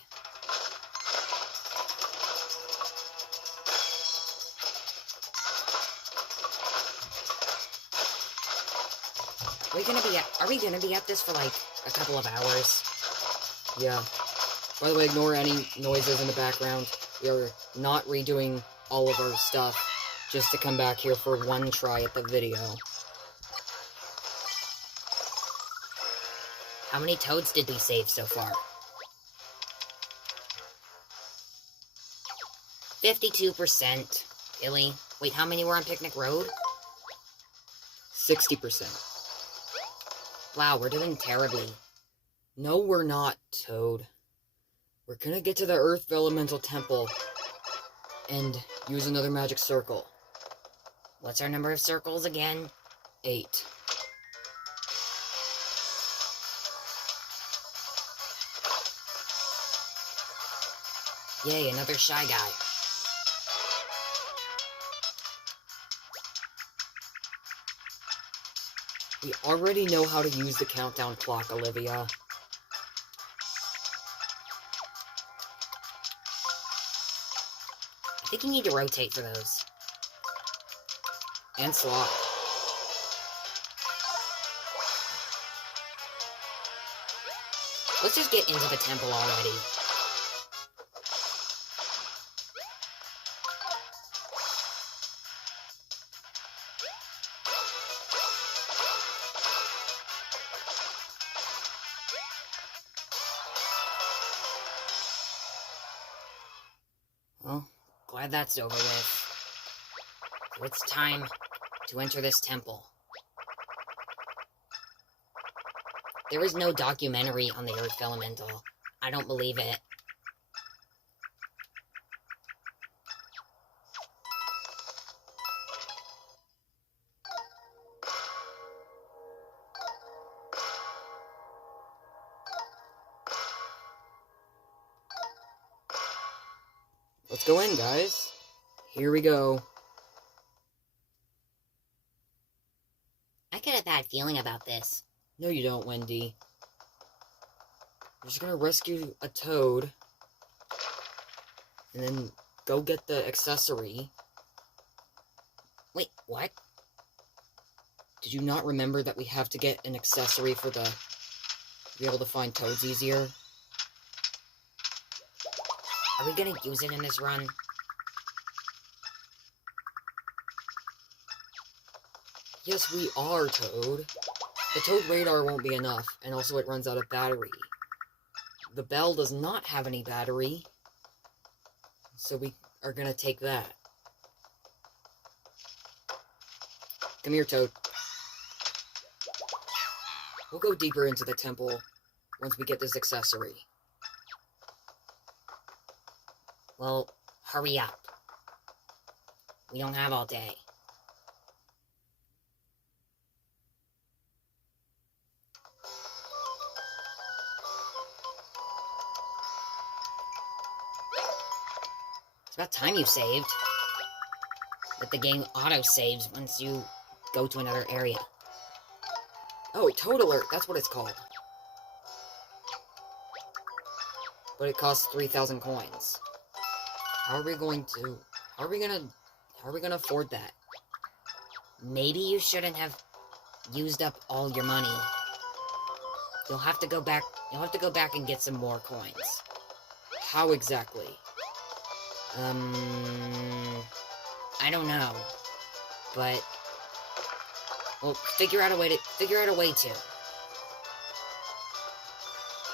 Are we gonna be at this for like a couple of hours? Yeah. By the way, ignore any noises in the background. We are not redoing all of our stuff just to come back here for one try at the video. How many toads did we save so far? 52%. Really? Wait, how many were on Picnic Road? 60%. Wow, we're doing terribly. No, we're not, Toad. We're gonna get to the Earth Vellumental Temple and use another magic circle. What's our number of circles again? 8. Yay, another Shy Guy. We already know how to use the countdown clock, Olivia. I think you need to rotate for those. And slot. Let's just get into the temple already. Well, glad that's over with. So it's time to enter this temple. There is no documentary on the Earth Vellumental. I don't believe it. Let's go in, guys. Here we go. I get a bad feeling about this. No, you don't, Wendy. We're just gonna rescue a toad. And then go get the accessory. Wait, what? Did you not remember that we have to get an accessory for the... to be able to find toads easier? Are we gonna use it in this run? Yes, we are, Toad. The Toad radar won't be enough, and also it runs out of battery. The bell does not have any battery, so we are gonna take that. Come here, Toad. We'll go deeper into the temple once we get this accessory. Well, hurry up. We don't have all day. It's about time you saved. But the game auto-saves once you go to another area. Oh, Toad Alert, that's what it's called. But it costs 3,000 coins. How are we gonna afford that? Maybe you shouldn't have used up all your money. You'll have to go back and get some more coins. How exactly? I don't know. But well, figure out a way to.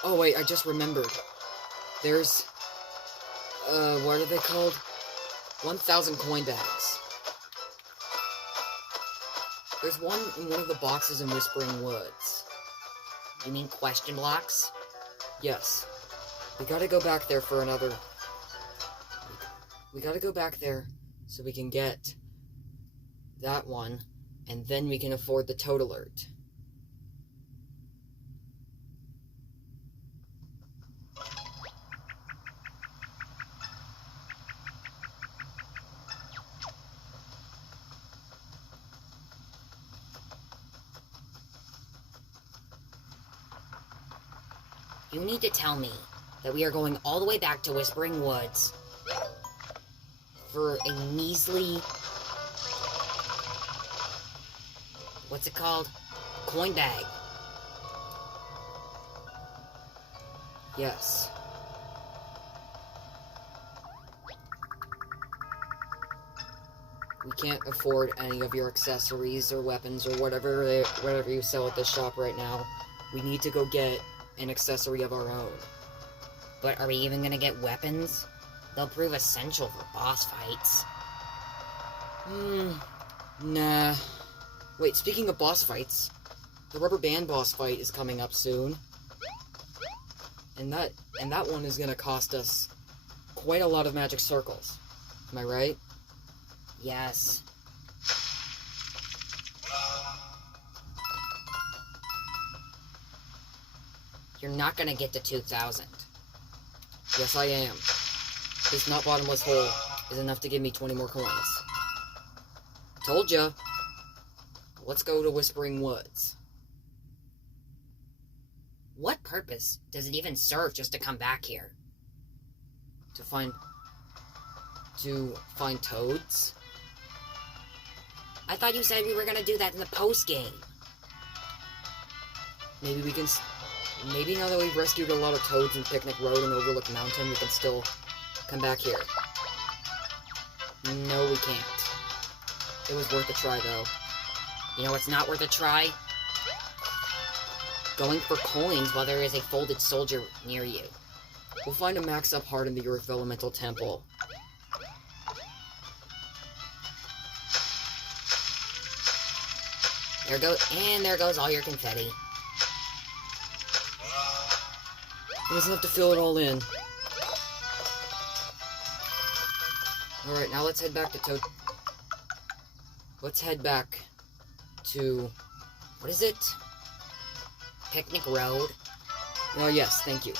Oh wait, I just remembered. There's what are they called? 1,000 coin bags. There's one in one of the boxes in Whispering Woods. You mean question blocks? Yes. We gotta go back there for another... We gotta go back there so we can get that one, and then we can afford the Toad Alert. You need to tell me that we are going all the way back to Whispering Woods for a measly... what's it called? Coin bag. Yes. We can't afford any of your accessories or weapons or whatever you sell at this shop right now. We need to go get an accessory of our own. But are we even gonna get weapons? They'll prove essential for boss fights. Nah. Wait, speaking of boss fights, the rubber band boss fight is coming up soon. And that one is gonna cost us quite a lot of magic circles. Am I right? Yes. You're not gonna get to 2,000. Yes, I am. This not bottomless hole is enough to give me 20 more coins. Told ya. let's go to Whispering Woods. What purpose does it even serve just to come back here? To find toads? I thought you said we were gonna do that in the post-game. Maybe we can... Maybe now that we've rescued a lot of toads in Picnic Road and Overlook Mountain, we can still come back here. No, we can't. It was worth a try, though. You know what's not worth a try? Going for coins while there is a folded soldier near you. We'll find a max-up heart in the Earth Vellumental Temple. There goes all your confetti. He doesn't have to fill it all in. Alright, now let's head back to Let's head back to... What is it? Picnic Road? Oh, yes, thank you.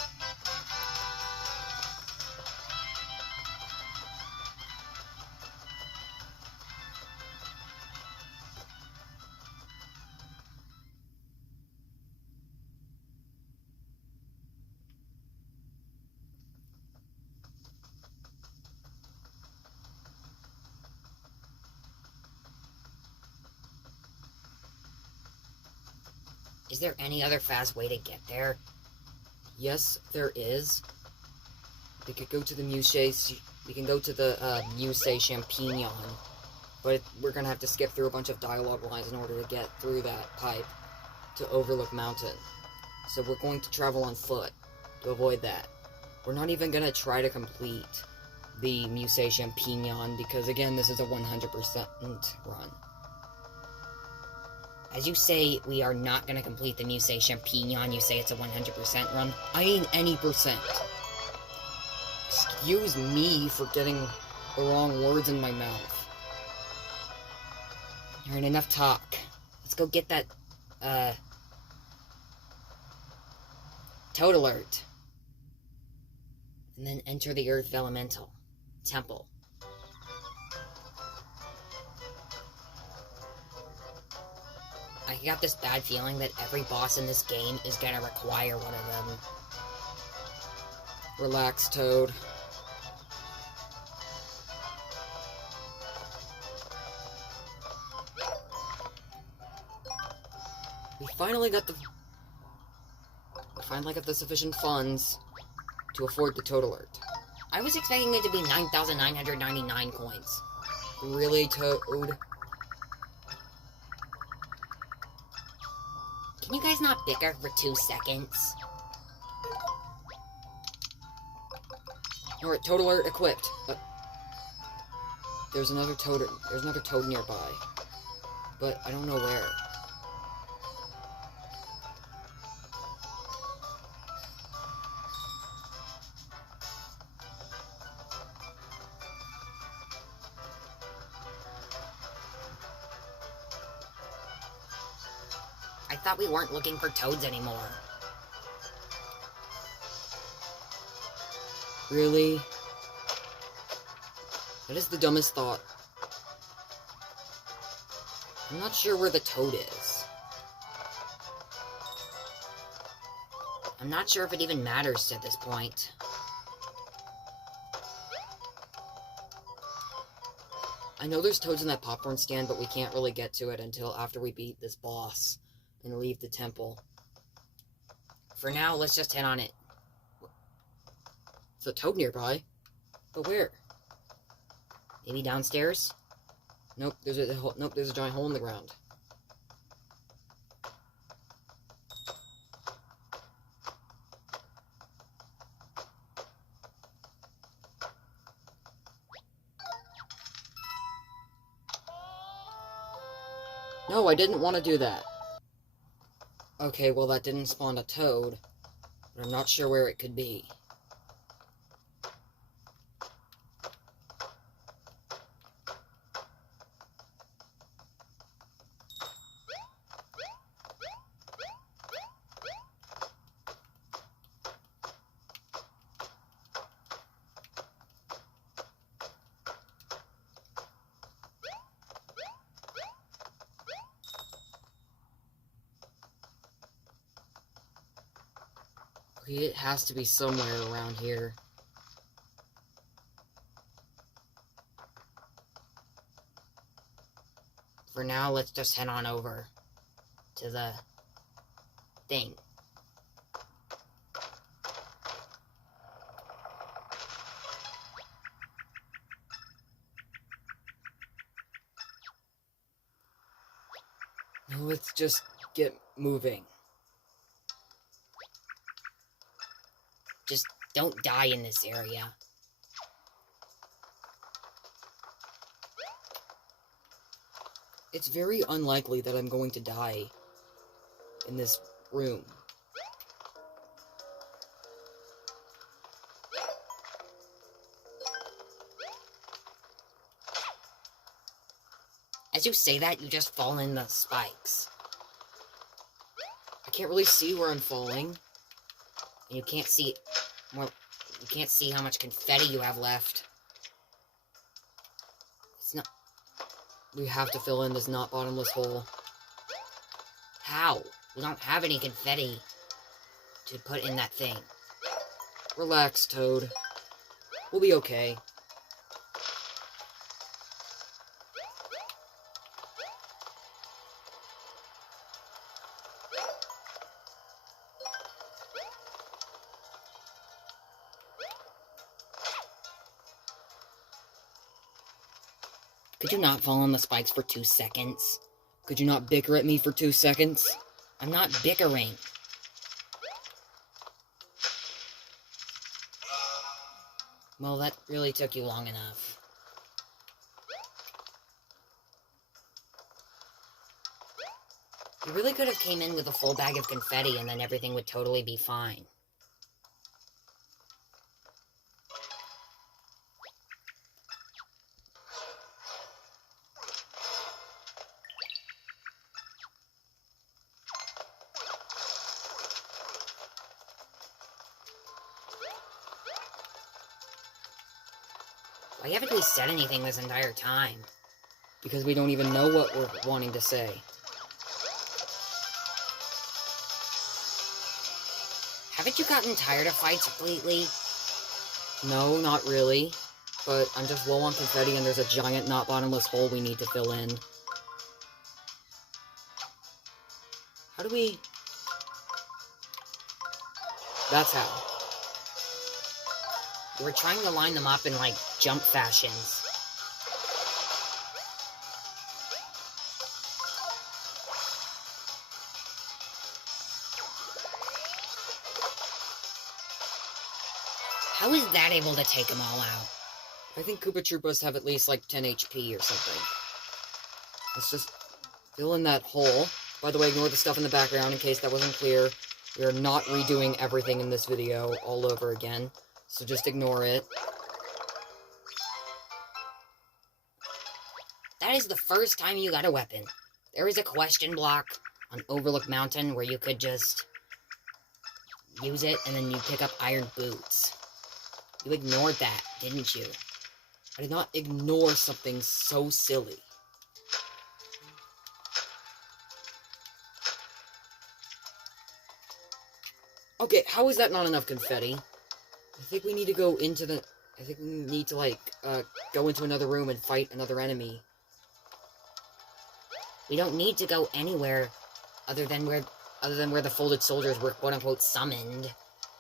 Is there any other fast way to get there? Yes, there is. We could go to the Musée... We can go to the, Musée Champignon. But we're gonna have to skip through a bunch of dialogue lines in order to get through that pipe to Overlook Mountain. So we're going to travel on foot to avoid that. We're not even gonna try to complete the Musée Champignon because, again, this is a 100% run. As you say, we are not going to complete the Musée Champignon. You say it's a 100% run. I mean any percent. Excuse me for getting the wrong words in my mouth. Alright, enough talk. Let's go get that, Toad Alert. And then enter the Earth Vellumental Temple. I got this bad feeling that every boss in this game is gonna require one of them. Relax, Toad. We finally got the sufficient funds to afford the Toad Alert. I was expecting it to be 9,999 coins. Really, Toad? Can you guys not bicker for 2 seconds? Alright, Toad Alert equipped. There's another toad nearby. But I don't know where. I thought we weren't looking for toads anymore. Really? That is the dumbest thought. I'm not sure where the toad is. I'm not sure if it even matters at this point. I know there's toads in that popcorn stand, but we can't really get to it until after we beat this boss and leave the temple. For now, let's just head on it. There's a toad nearby. But where? Maybe downstairs? Nope, there's a giant hole in the ground. No, I didn't want to do that. Okay, well that didn't spawn a toad, but I'm not sure where it could be. Okay, it has to be somewhere around here. For now, let's just head on over to the thing. No, let's just get moving. Just don't die in this area. It's very unlikely that I'm going to die in this room. As you say that, you just fall in the spikes. I can't really see where I'm falling. And you can't see... well, you can't see how much confetti you have left. It's not... We have to fill in this not bottomless hole. How? We don't have any confetti to put in that thing. Relax, Toad. We'll be okay. Could you not fall on the spikes for 2 seconds? Could you not bicker at me for 2 seconds? I'm not bickering. Well, that really took you long enough. You really could have came in with a full bag of confetti and then everything would totally be fine. Why haven't we said anything this entire time? Because we don't even know what we're wanting to say. Haven't you gotten tired of fights lately? No, not really. But I'm just low on confetti and there's a giant not bottomless hole we need to fill in. How do we... That's how. You were trying to line them up in, like, jump fashions. How is that able to take them all out? I think Koopa Troopas have at least, like, 10 HP or something. Let's just fill in that hole. By the way, ignore the stuff in the background in case that wasn't clear. We are not redoing everything in this video all over again. So just ignore it. That is the first time you got a weapon. There is a question block on Overlook Mountain where you could just use it and then you pick up iron boots. You ignored that, didn't you? I did not ignore something so silly. Okay, how is that not enough confetti? I think we need to go into the... I think we need to, like, go into another room and fight another enemy. We don't need to go anywhere other than where the folded soldiers were quote-unquote summoned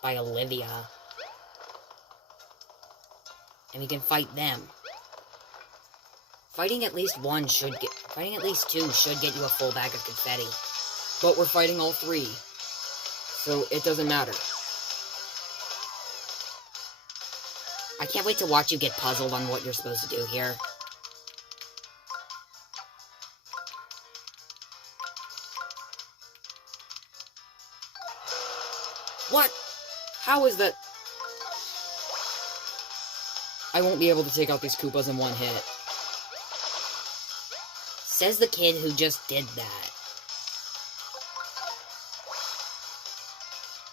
by Olivia. And we can fight them. Fighting at least two should get you a full bag of confetti. But we're fighting all three. So it doesn't matter. I can't wait to watch you get puzzled on what you're supposed to do here. What? How is that? I won't be able to take out these Koopas in one hit. Says the kid who just did that.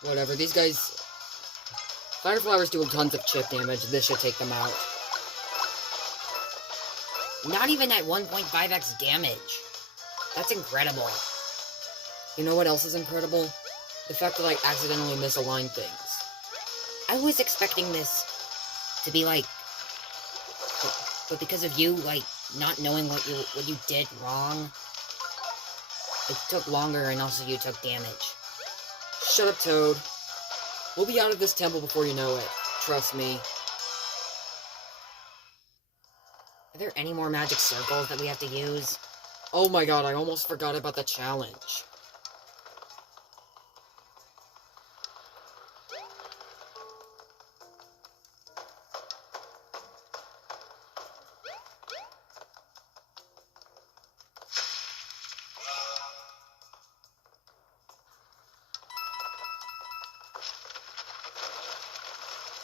Whatever, these guys... Fire flowers do tons of chip damage. This should take them out. Not even at 1.5x damage. That's incredible. You know what else is incredible? The fact that I accidentally misaligned things. I was expecting this to be like, but because of you, like, not knowing what you did wrong, it took longer, and also you took damage. Shut up, Toad. We'll be out of this temple before you know it. Trust me. Are there any more magic circles that we have to use? Oh my god, I almost forgot about the challenge.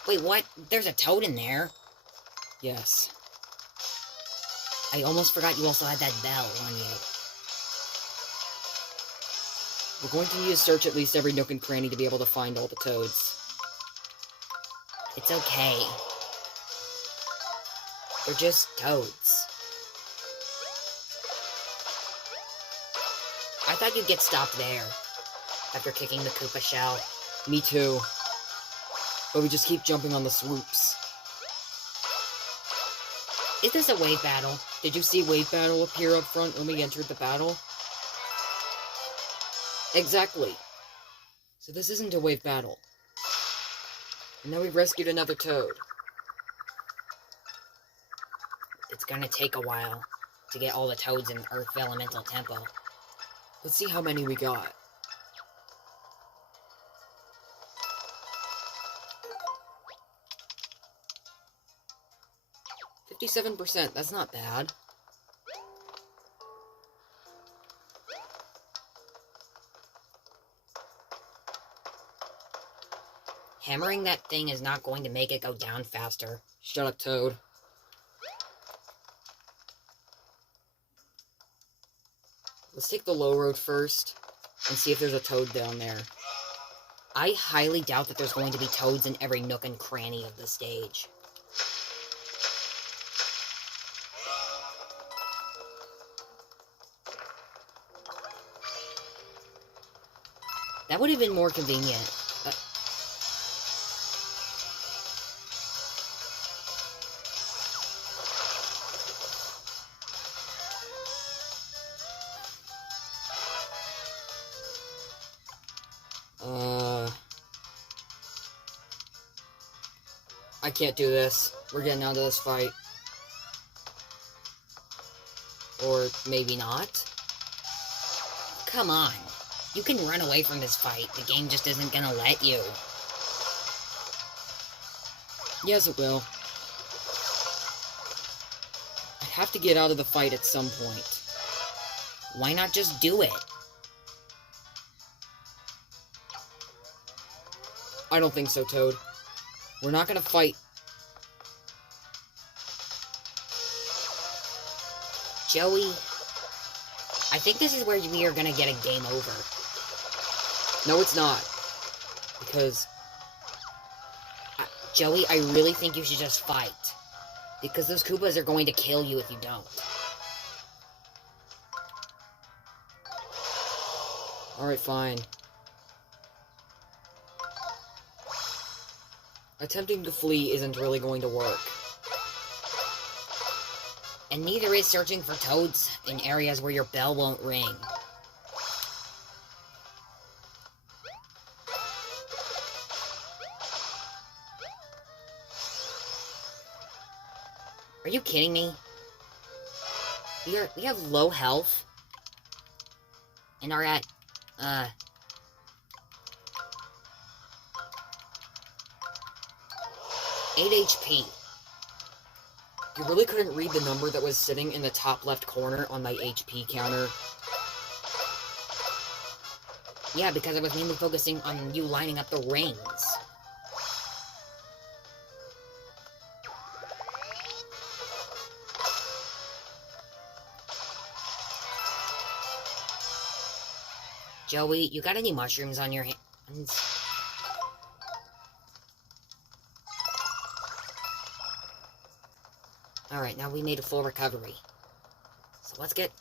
Wait, what? There's a toad in there. Yes. I almost forgot you also had that bell on you. We're going to need to search at least every nook and cranny to be able to find all the toads. It's okay. They're just toads. I thought you'd get stopped there, after kicking the Koopa shell. Me too. But we just keep jumping on the swoops. Is this a wave battle? Did you see wave battle appear up front when we entered the battle? Exactly. So this isn't a wave battle. And now we've rescued another toad. It's gonna take a while to get all the toads in Earth Vellumental Temple. Let's see how many we got. %, that's not bad. Hammering that thing is not going to make it go down faster. Shut up, Toad. Let's take the low road first, and see if there's a toad down there. I highly doubt that there's going to be toads in every nook and cranny of the stage. That would have been more convenient. I can't do this. We're getting out of this fight. Or maybe not. Come on. You can run away from this fight. The game just isn't gonna let you. Yes, it will. I have to get out of the fight at some point. Why not just do it? I don't think so, Toad. We're not gonna fight. Joey, I think this is where we are gonna get a game over. No, it's not. Because... Joey, I really think you should just fight. Because those Koopas are going to kill you if you don't. Alright, fine. Attempting to flee isn't really going to work. And neither is searching for toads in areas where your bell won't ring. Are you kidding me? We have low health. And are at, 8 HP. You really couldn't read the number that was sitting in the top left corner on my HP counter? Yeah, because I was mainly focusing on you lining up the rings. Joey, you got any mushrooms on your hands? Alright, now we made a full recovery. So let's get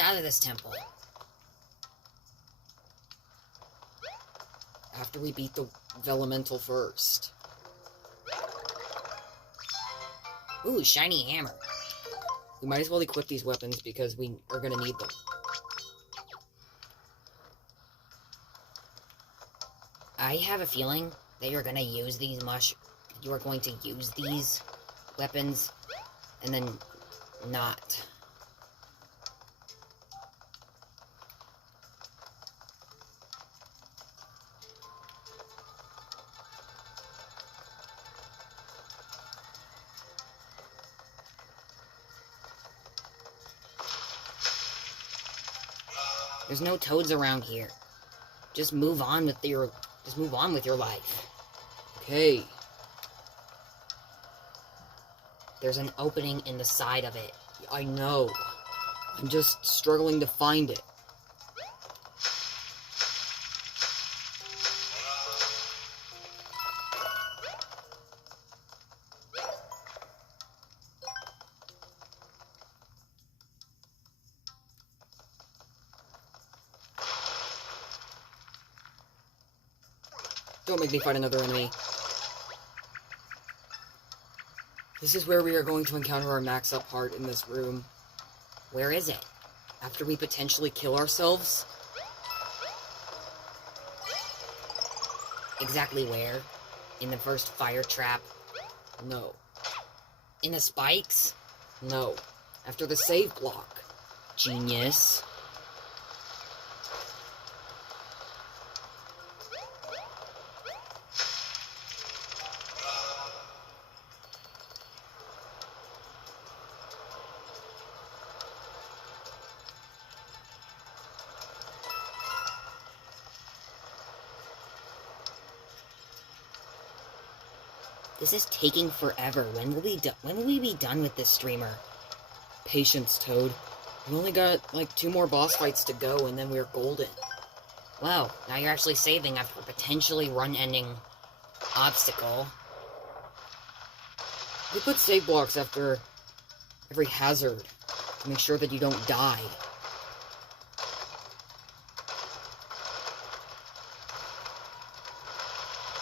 out of this temple. After we beat the Vellumental first. Ooh, shiny hammer. We might as well equip these weapons because we are gonna need them. I have a feeling that you're gonna use these you are going to use these weapons and then not. There's no toads around here. Just move on with your life. Okay. There's an opening in the side of it. I know. I'm just struggling to find it. Don't make me fight another enemy. This is where we are going to encounter our max-up part in this room. Where is it? After we potentially kill ourselves? Exactly where? In the first fire trap? No. In the spikes? No. After the save block. Genius. This is taking forever. When will we be done with this streamer? Patience, Toad. We only got, like, 2 more boss fights to go, and then we're golden. Wow, now you're actually saving after a potentially run-ending obstacle. We put save blocks after every hazard to make sure that you don't die.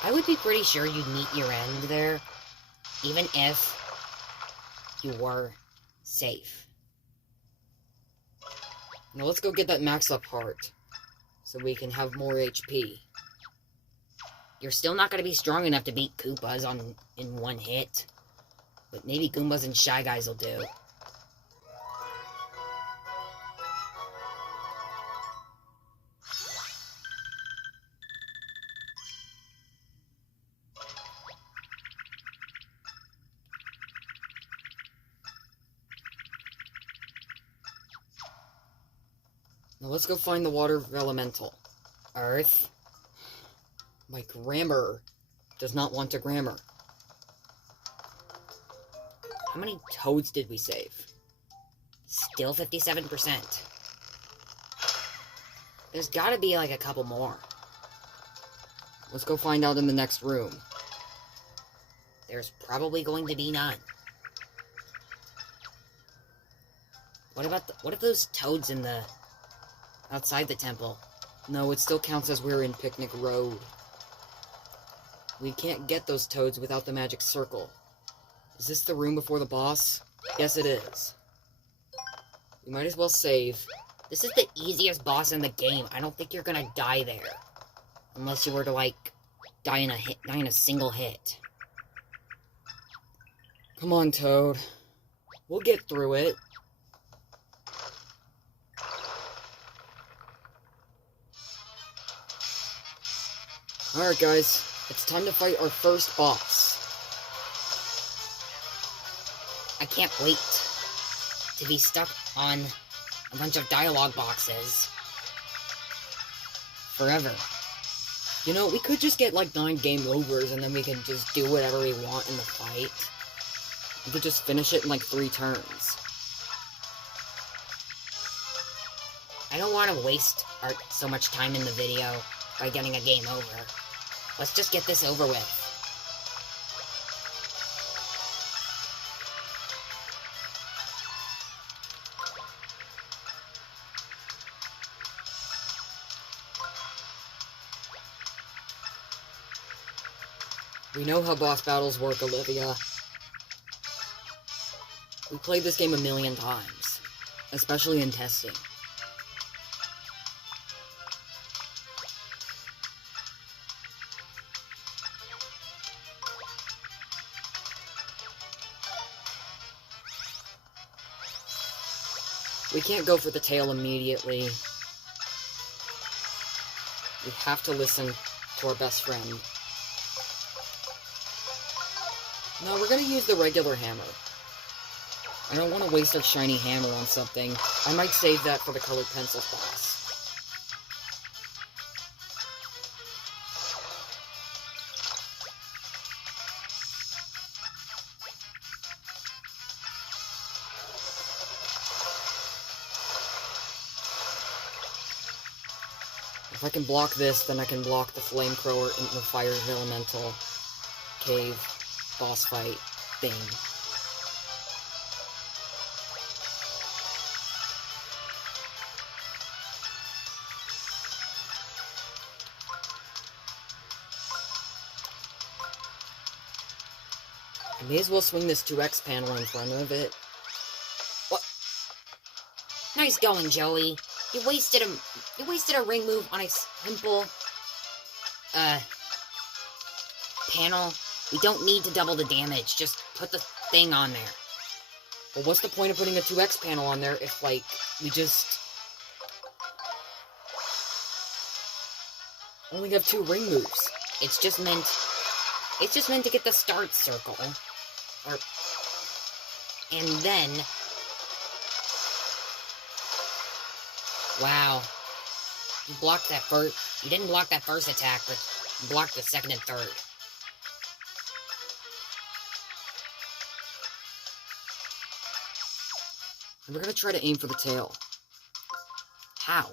I would be pretty sure you'd meet your end there, even if you were safe. Now let's go get that max-up heart, so we can have more HP. You're still not going to be strong enough to beat Koopas in one hit, but maybe Goombas and Shy Guys will do. Now let's go find the water Vellumental. Earth? My grammar does not want a grammar. How many toads did we save? Still 57%. There's gotta be like a couple more. Let's go find out in the next room. There's probably going to be none. What if those toads in the outside the temple? No, it still counts as we're in Picnic Road. We can't get those toads without the magic circle. Is this the room before the boss? Yes, it is. We might as well save. This is the easiest boss in the game. I don't think you're gonna die there. Unless you were to, like, die in a single hit. Come on, Toad. We'll get through it. Alright, guys. It's time to fight our first boss. I can't wait to be stuck on a bunch of dialogue boxes forever. You know, we could just get like 9 game overs and then we can just do whatever we want in the fight. We could just finish it in like 3 turns. I don't want to waste so much time in the video by getting a game over. Let's just get this over with. We know how boss battles work, Olivia. We played this game a million times, especially in testing. We can't go for the tail immediately. We have to listen to our best friend. No, we're gonna use the regular hammer. I don't want to waste our shiny hammer on something. I might save that for the colored pencils boss. If I can block this, then I can block the flamethrower in the fire elemental cave boss fight thing. I may as well swing this 2x panel in front of it. What? Nice going, Joey. You wasted a ring move on a simple, panel. We don't need to double the damage. Just put the thing on there. Well, what's the point of putting a 2x panel on there if, like, we just only have 2 ring moves? It's just meant to get the start circle. And then... Wow. You blocked that first... You didn't block that first attack, but you blocked the second and third. And we're gonna try to aim for the tail. How?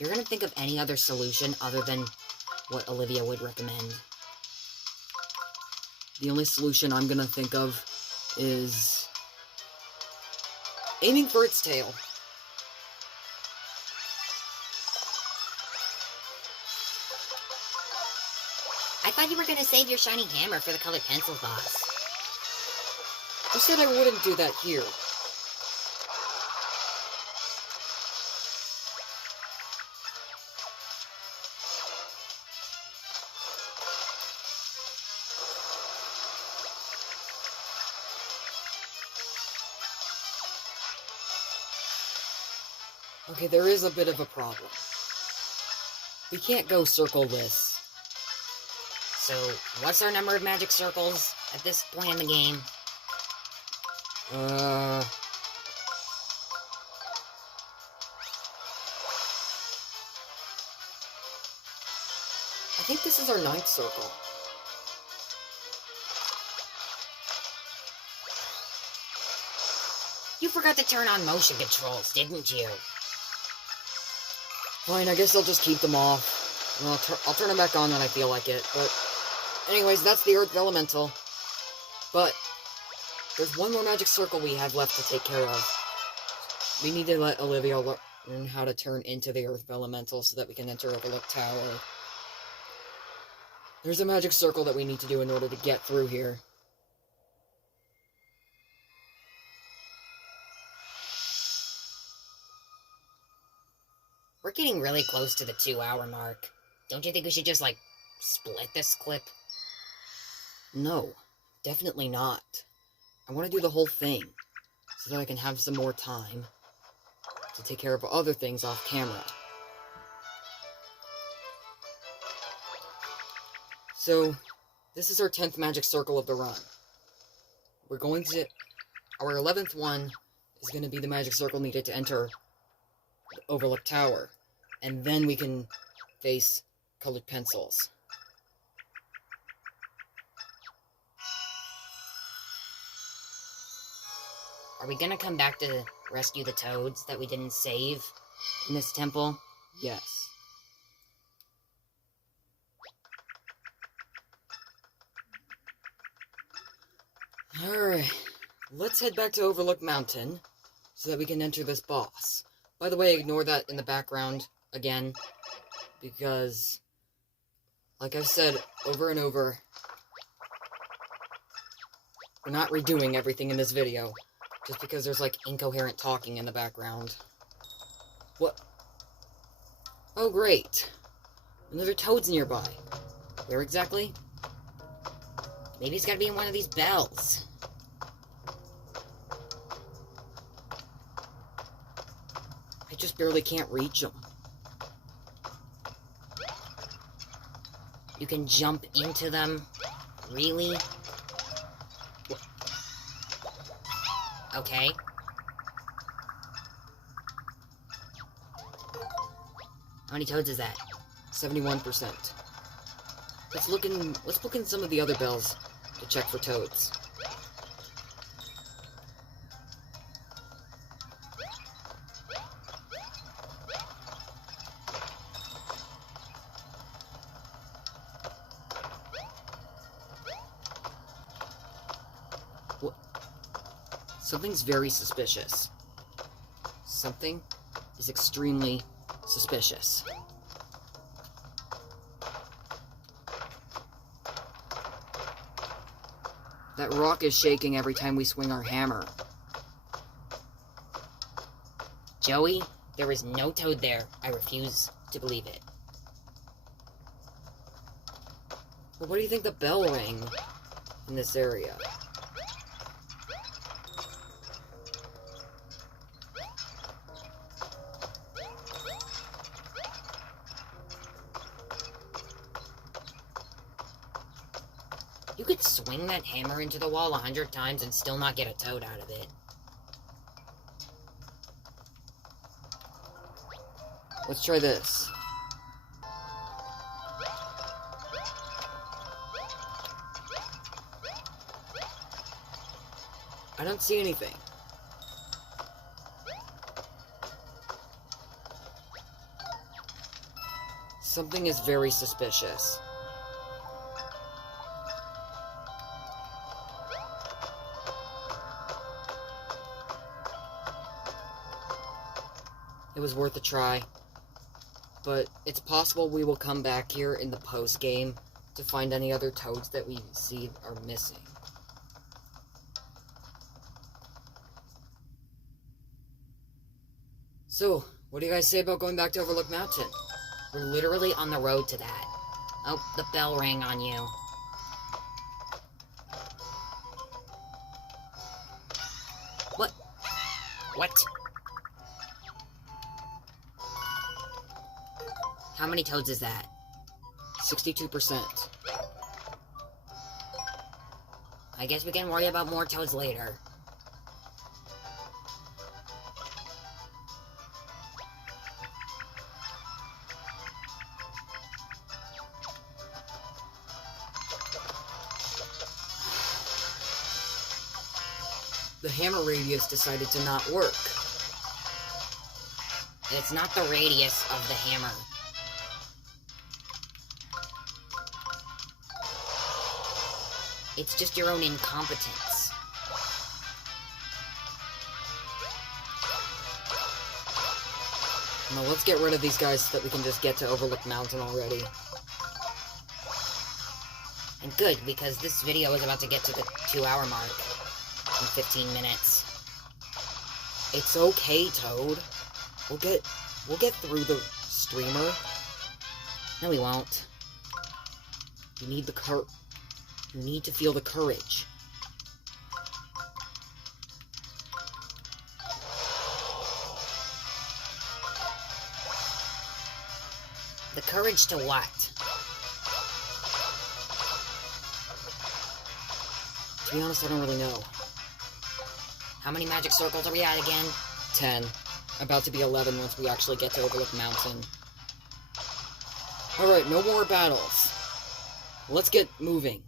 You're gonna think of any other solution other than what Olivia would recommend. The only solution I'm gonna think of is aiming for its tail. I thought you were gonna save your shiny hammer for the colored pencils boss. I said I wouldn't do that here. Okay, there is a bit of a problem. We can't go circle-less. So, what's our number of magic circles at this point in the game? I think this is our 9th circle. You forgot to turn on motion controls, didn't you? Fine, I guess I'll just keep them off. And I'll turn them back on when I feel like it, but... Anyways, that's the Earth Vellumental. But there's one more magic circle we have left to take care of. We need to let Olivia learn how to turn into the Earth Vellumental so that we can enter Overlook Tower. There's a magic circle that we need to do in order to get through here. We're getting really close to the 2-hour mark. Don't you think we should just, like, split this clip? No, definitely not. I want to do the whole thing, so that I can have some more time to take care of other things off camera. So, this is our 10th magic circle of the run. We're going to... Our 11th one is going to be the magic circle needed to enter the Overlook Tower. And then we can face colored pencils. Are we gonna come back to rescue the toads that we didn't save in this temple? Yes. Alright, let's head back to Overlook Mountain so that we can enter this boss. By the way, ignore that in the background again. because, like I've said over and over, we're not redoing everything in this video, just because there's, like, incoherent talking in the background. What? Oh, great. Another toad's nearby. Where exactly? Maybe it's gotta be in one of these bells. I just barely can't reach them. You can jump into them? Really? Okay. How many toads is that? 71%. Let's look in some of the other bells to check for toads. What? Something's very suspicious. Something is extremely suspicious. That rock is shaking every time we swing our hammer. Joey, there is no toad there. I refuse to believe it. Well, what do you think the bell rang in this area? You could swing that hammer into the wall 100 times and still not get a toad out of it. Let's try this. I don't see anything. Something is very suspicious. It was worth a try, but it's possible we will come back here in the post-game to find any other toads that we see are missing. So, what do you guys say about going back to Overlook Mountain? We're literally on the road to that. Oh, the bell rang on you. What? What? How many toads is that? 62%. I guess we can worry about more toads later. The hammer radius decided to not work. It's not the radius of the hammer. It's just your own incompetence. Now let's get rid of these guys so that we can just get to Overlook Mountain already. And good, because this video is about to get to the 2-hour mark in 15 minutes. It's okay, Toad. We'll get through the streamer. No, we won't. You need you need to feel the courage. The courage to what? To be honest, I don't really know. How many magic circles are we at again? 10. About to be 11 once we actually get to Overlook Mountain. Alright, no more battles. Let's get moving.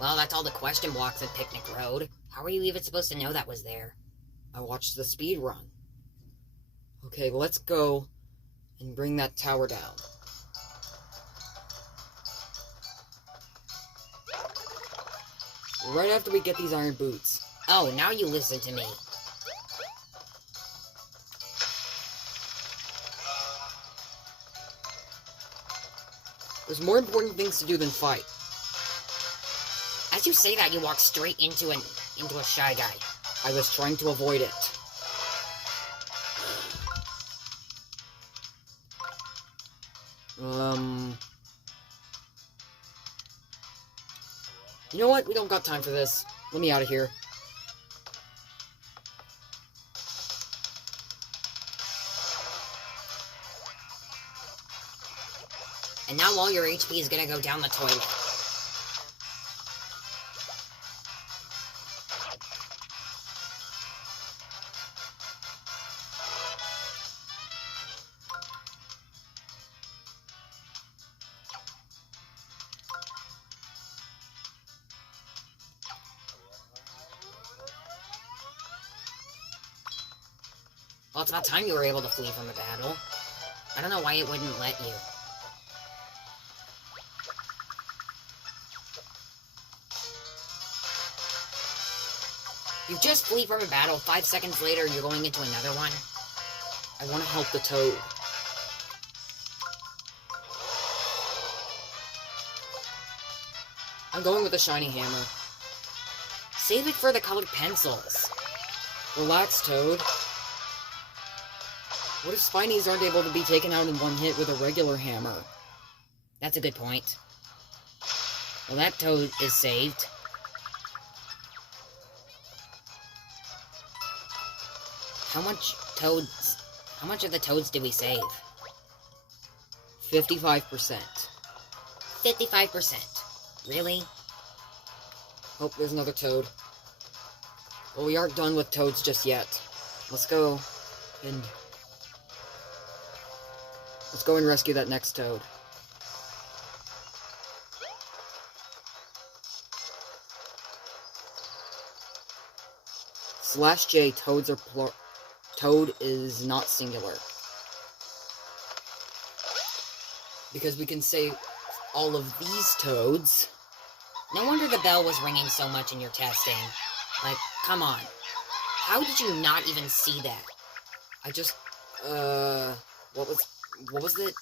Well, that's all the question blocks at Picnic Road. How were you even supposed to know that was there? I watched the speedrun. Okay, let's go and bring that tower down. Right after we get these iron boots. Oh, now you listen to me. There's more important things to do than fight. As you say that, you walk straight into a shy guy. I was trying to avoid it. You know what? We don't got time for this. Let me out of here. And now all your HP is gonna go down the toilet. Well, it's about time you were able to flee from a battle. I don't know why it wouldn't let you. You just flee from a battle, 5 seconds later you're going into another one. I want to help the toad. I'm going with the shiny hammer. Save it for the colored pencils. Relax, Toad. What if Spinies aren't able to be taken out in one hit with a regular hammer? That's a good point. Well, that toad is saved. How much of the toads did we save? 55%. 55%. Really? Oh, there's another toad. Well, we aren't done with toads just yet. Let's go and rescue that next toad. /J, toads are toad is not singular. Because we can save all of these toads. No wonder the bell was ringing so much in your testing. Like, come on. How did you not even see that? I just, what was it?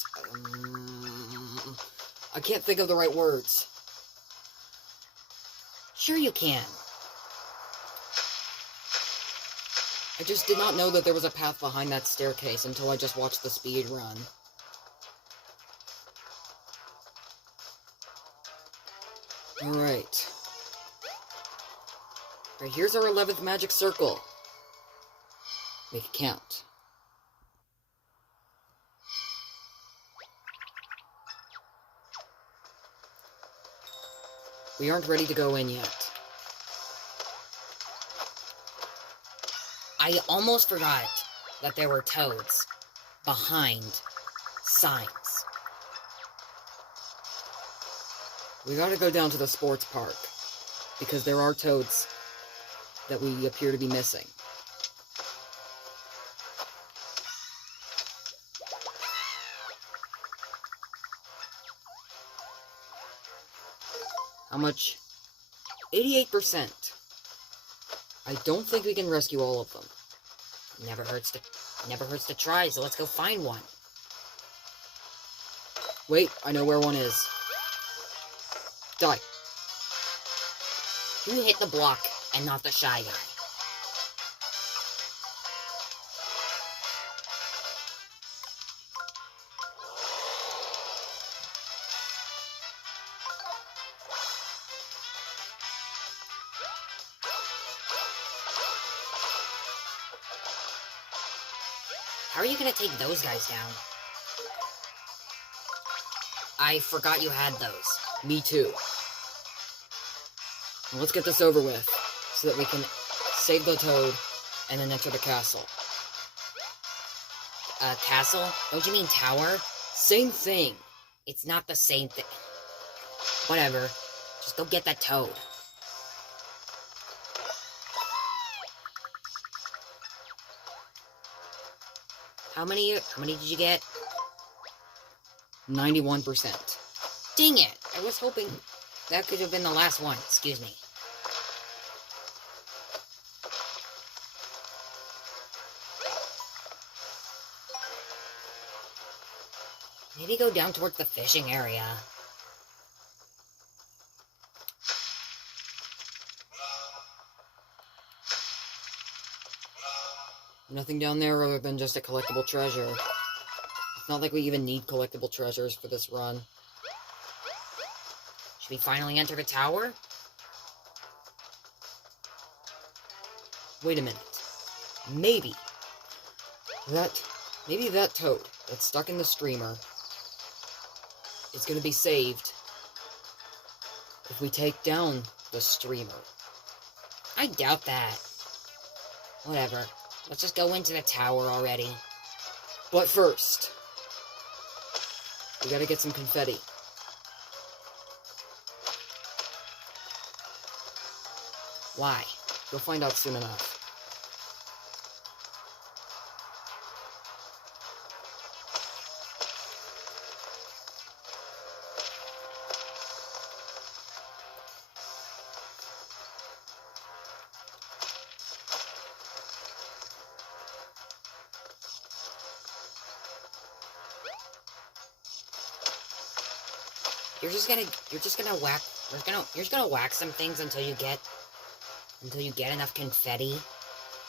I can't think of the right words. Sure you can. I just did not know that there was a path behind that staircase until I just watched the speed run. Alright. Alright, here's our 11th magic circle. Make it count. We aren't ready to go in yet. I almost forgot that there were toads behind signs. We gotta go down to the sports park, because there are toads that we appear to be missing. How much? 88%. I don't think we can rescue all of them. Never hurts to try, so let's go find one. Wait, I know where one is. Die. You hit the block and not the shy guy. How are you gonna take those guys down? I forgot you had those. Me too. Well, let's get this over with, so that we can save the toad and then enter the castle. Castle? Don't you mean tower? Same thing. It's not the same thing. Whatever. Just go get that toad. How many did you get? 91%. Dang it! I was hoping that could have been the last one. Excuse me. Maybe go down towards the fishing area. Nothing down there other than just a collectible treasure. It's not like we even need collectible treasures for this run. Should we finally enter the tower? Wait a minute. Maybe that toad that's stuck in the streamer is going to be saved if we take down the streamer. I doubt that. Whatever. Let's just go into the tower already. But first, we gotta get some confetti. Why? You'll find out soon enough. You're just gonna whack some things until you get enough confetti,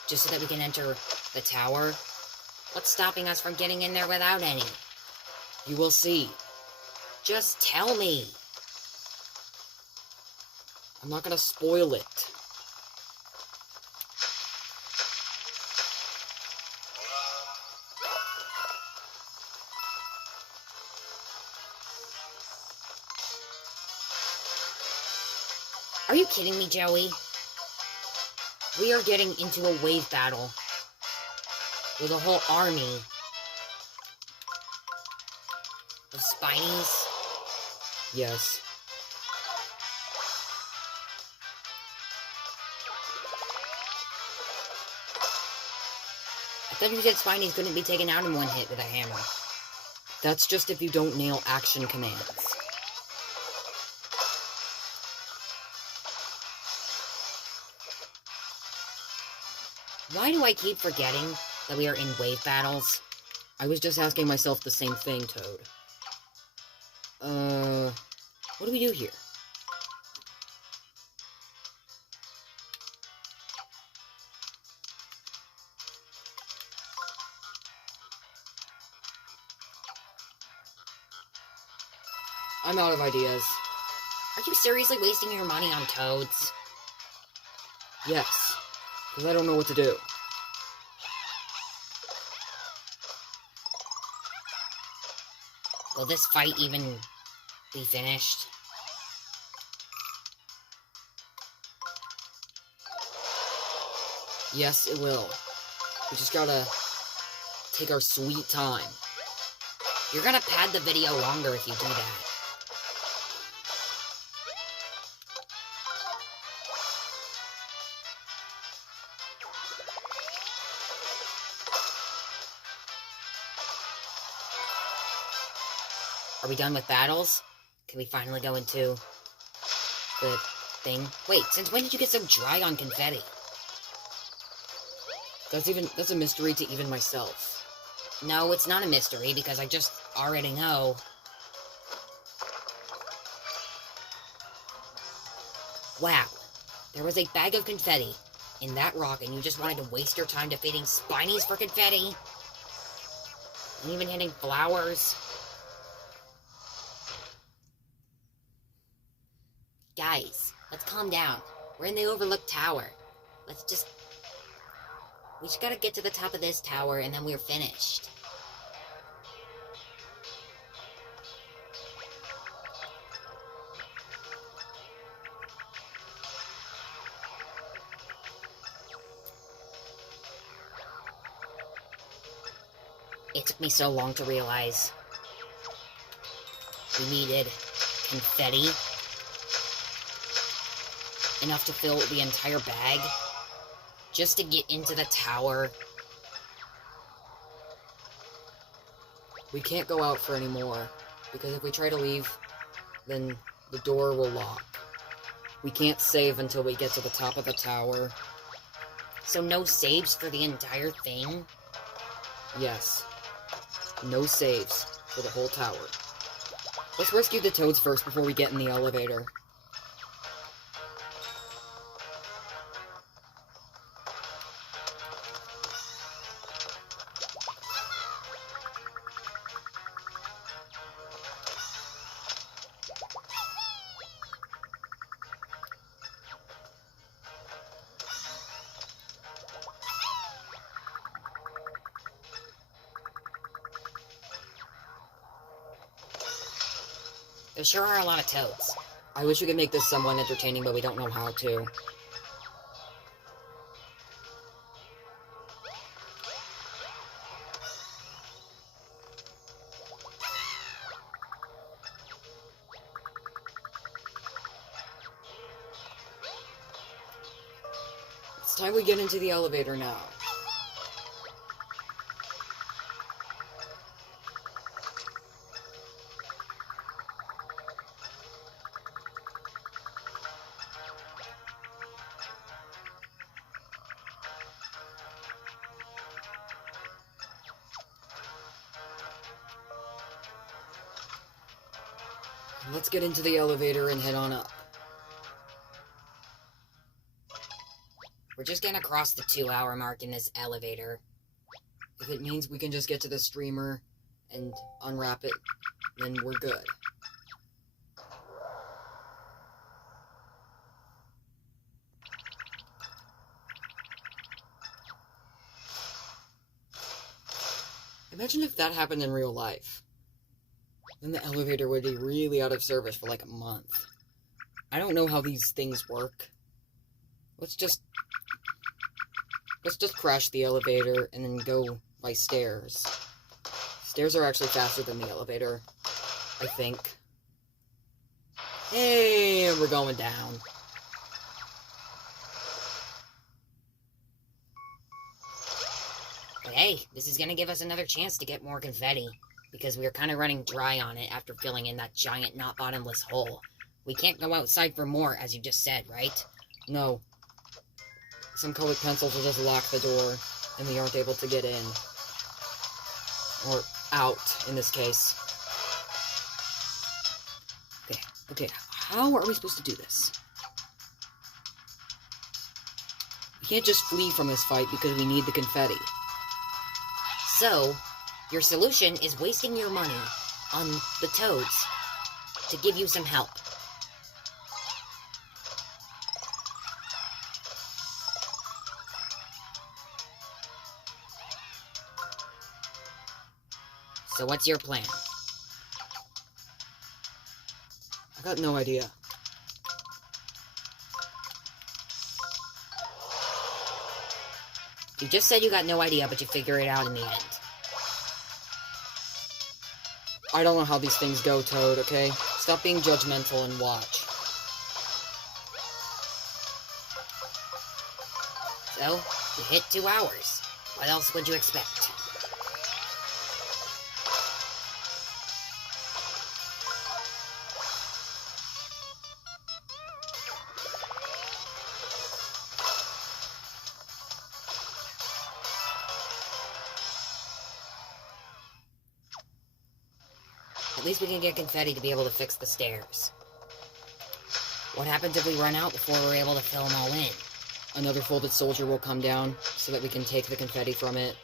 just so that we can enter the tower. What's stopping us from getting in there without any? You will see. Just tell me. I'm not gonna spoil it. Are you kidding me, Joey? We are getting into a wave battle with a whole army of Spinies. Yes. I thought you said Spinies couldn't be taken out in one hit with a hammer. That's just if you don't nail action commands. Why do I keep forgetting that we are in wave battles? I was just asking myself the same thing, Toad. What do we do here? I'm out of ideas. Are you seriously wasting your money on toads? Yes, because I don't know what to do. Will this fight even be finished? Yes, it will. We just gotta take our sweet time. You're gonna pad the video longer if you do that. Are we done with battles? Can we finally go into the thing? Wait, since when did you get so dry on confetti? That's a mystery to even myself. No, it's not a mystery, because I just already know. Wow. There was a bag of confetti in that rock, and you just wanted to waste your time defeating Spinies for confetti? And even hitting flowers? Guys, let's calm down. We're in the Overlook Tower. We just gotta get to the top of this tower, and then we're finished. It took me so long to realize we needed confetti. Enough to fill the entire bag just to get into the tower. We can't go out for any more, because if we try to leave, then the door will lock. We can't save until we get to the top of the tower. So no saves for the entire thing? Yes. No saves. for the whole tower. Let's rescue the toads first before we get in the elevator. There sure are a lot of toads. I wish we could make this somewhat entertaining, but we don't know how to. It's time we get into the elevator now. Let's get into the elevator and head on up. We're just gonna cross the 2-hour mark in this elevator. If it means we can just get to the streamer and unwrap it, then we're good. Imagine if that happened in real life. Then the elevator would be really out of service for like a month. I don't know how these things work. Let's just crash the elevator and then go by stairs. Stairs are actually faster than the elevator, I think. Hey, we're going down. But hey, this is gonna give us another chance to get more confetti, because we are kind of running dry on it after filling in that giant, not bottomless hole. We can't go outside for more, as you just said, right? No. Some colored pencils will just lock the door, and we aren't able to get in. Or out, in this case. Okay, how are we supposed to do this? We can't just flee from this fight because we need the confetti. So, your solution is wasting your money on the toads to give you some help. So what's your plan? I got no idea. You just said you got no idea, but you figure it out in the end. I don't know how these things go, Toad, okay? Stop being judgmental and watch. So, you hit 2 hours. What else would you expect? At least we can get confetti to be able to fix the stairs. What happens if we run out before we're able to fill them all in? Another folded soldier will come down so that we can take the confetti from it,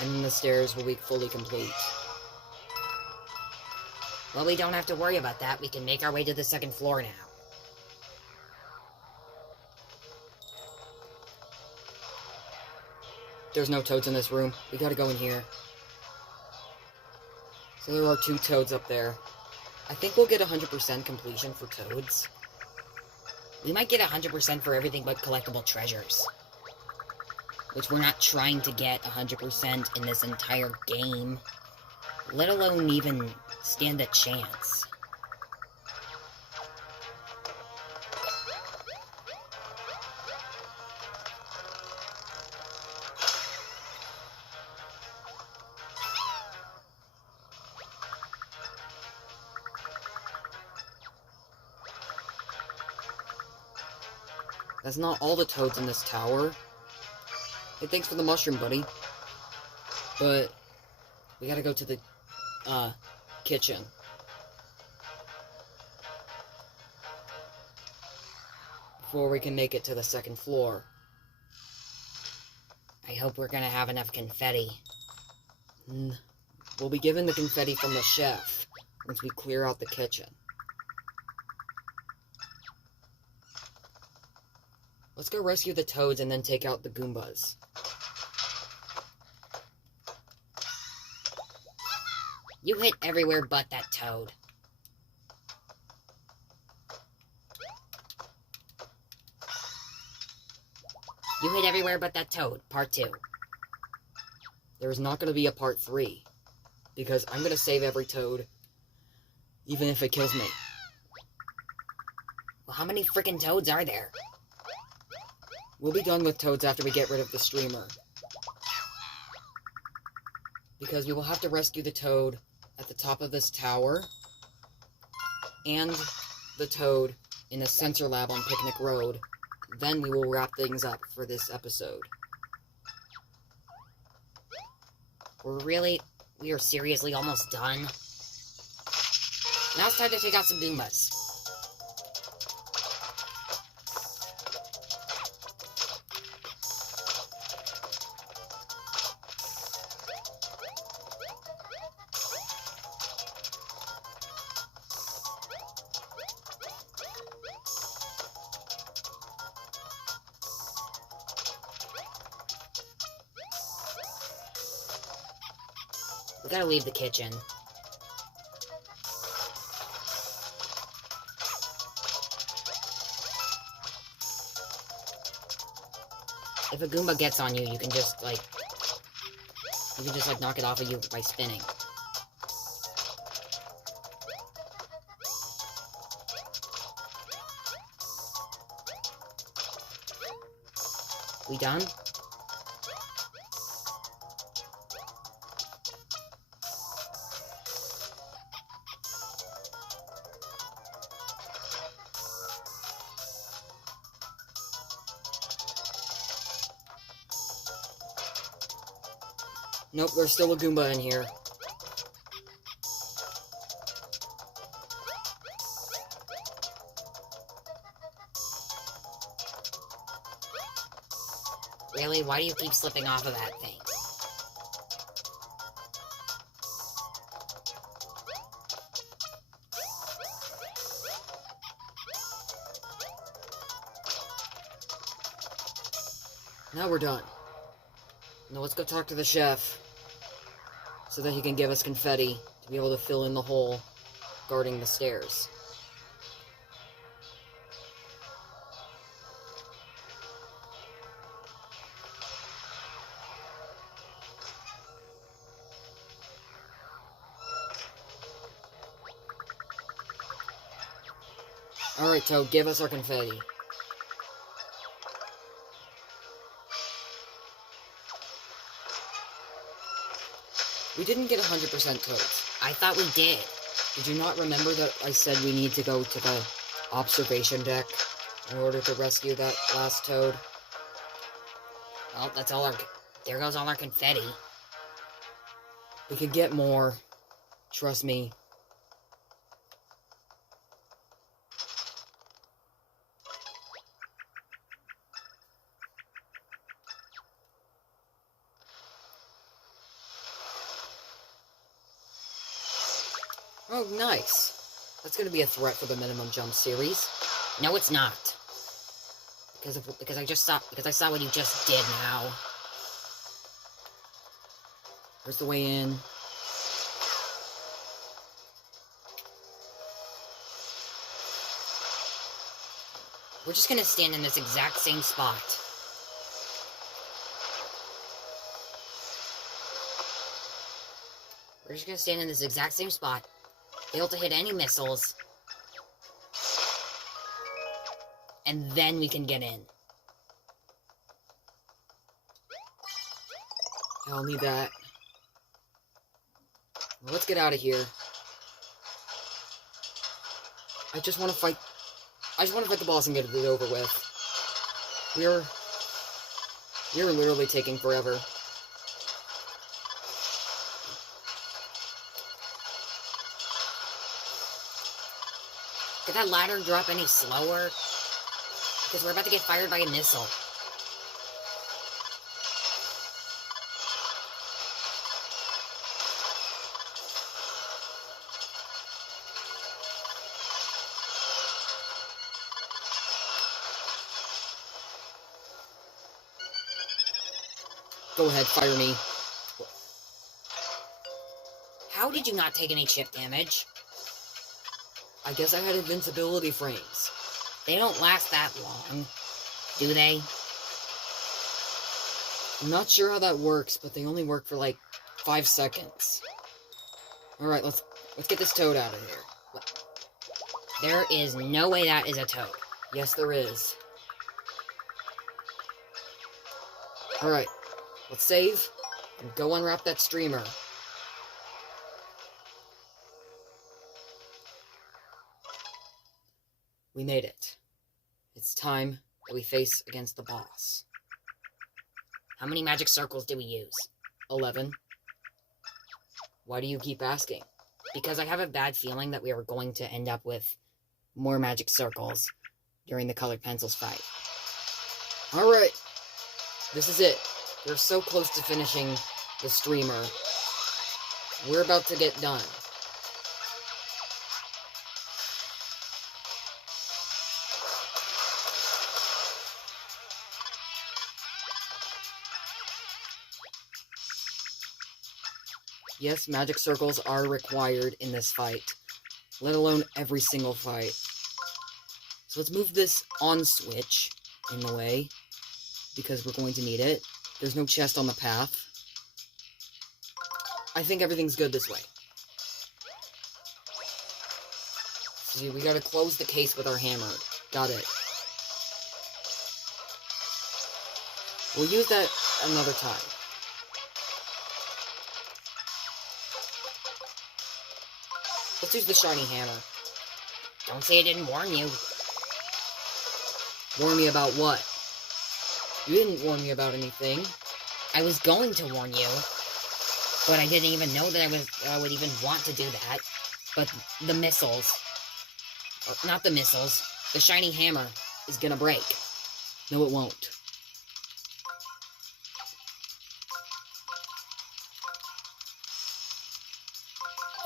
and then the stairs will be fully complete. Well, we don't have to worry about that. We can make our way to the 2nd floor now. There's no toads in this room. We gotta go in here. So there are 2 toads up there. I think we'll get 100% completion for toads. We might get 100% for everything but collectible treasures. Which we're not trying to get 100% in this entire game. Let alone even stand a chance. That's not all the toads in this tower. Hey, thanks for the mushroom, buddy. But we gotta go to the kitchen. Before we can make it to the second floor. I hope we're gonna have enough confetti. We'll be given the confetti from the chef once we clear out the kitchen. Let's go rescue the toads and then take out the Goombas. You hit everywhere but that toad. You hit everywhere but that toad. Part 2. There is not going to be a part 3. Because I'm going to save every toad. Even if it kills me. Well, how many freaking toads are there? We'll be done with toads after we get rid of the streamer. Because we will have to rescue the toad at the top of this tower. And the toad in the sensor lab on Picnic Road. Then we will wrap things up for this episode. We are seriously almost done? Now it's time to take out some Goombas. We gotta leave the kitchen. If a Goomba gets on you, you can just, like, knock it off of you by spinning. We done? Nope, there's still a Goomba in here. Really? Why do you keep slipping off of that thing? Now we're done. Now let's go talk to the chef, so that he can give us confetti to be able to fill in the hole guarding the stairs. Alright, Toad, give us our confetti. We didn't get 100% toads. I thought we did. Did you not remember that I said we need to go to the observation deck in order to rescue that last toad? Well, that's all our... There goes all our confetti. We could get more. Trust me. Oh, nice. That's gonna be a threat for the minimum jump series. No, it's not. Because I saw what you just did now. Where's the way in? We're just gonna stand in this exact same spot. We're just gonna stand in this exact same spot. Fail to hit any missiles. And then we can get in. I'll need that. Well, let's get out of here. I just want to fight the boss and get it over with. We're literally taking forever. Could that ladder drop any slower? Because we're about to get fired by a missile. Go ahead, fire me. How did you not take any chip damage? I guess I had invincibility frames. They don't last that long, do they? I'm not sure how that works, but they only work for like 5 seconds. Alright, let's get this toad out of here. There is no way that is a toad. Yes, there is. Alright, let's save and go unwrap that streamer. We made it. It's time that we face against the boss. How many magic circles did we use? 11. Why do you keep asking? Because I have a bad feeling that we are going to end up with more magic circles during the colored pencils fight. Alright. This is it. We're so close to finishing the streamer. We're about to get done. Yes, magic circles are required in this fight, let alone every single fight. So let's move this on switch in the way, because we're going to need it. There's no chest on the path. I think everything's good this way. See, we gotta close the case with our hammer. Got it. We'll use that another time. Let's use the shiny hammer. Don't say I didn't warn you. Warn me about what? You didn't warn me about anything. I was going to warn you, but I didn't even know that I would even want to do that. But the missiles, not the missiles, the shiny hammer is gonna break. No, it won't.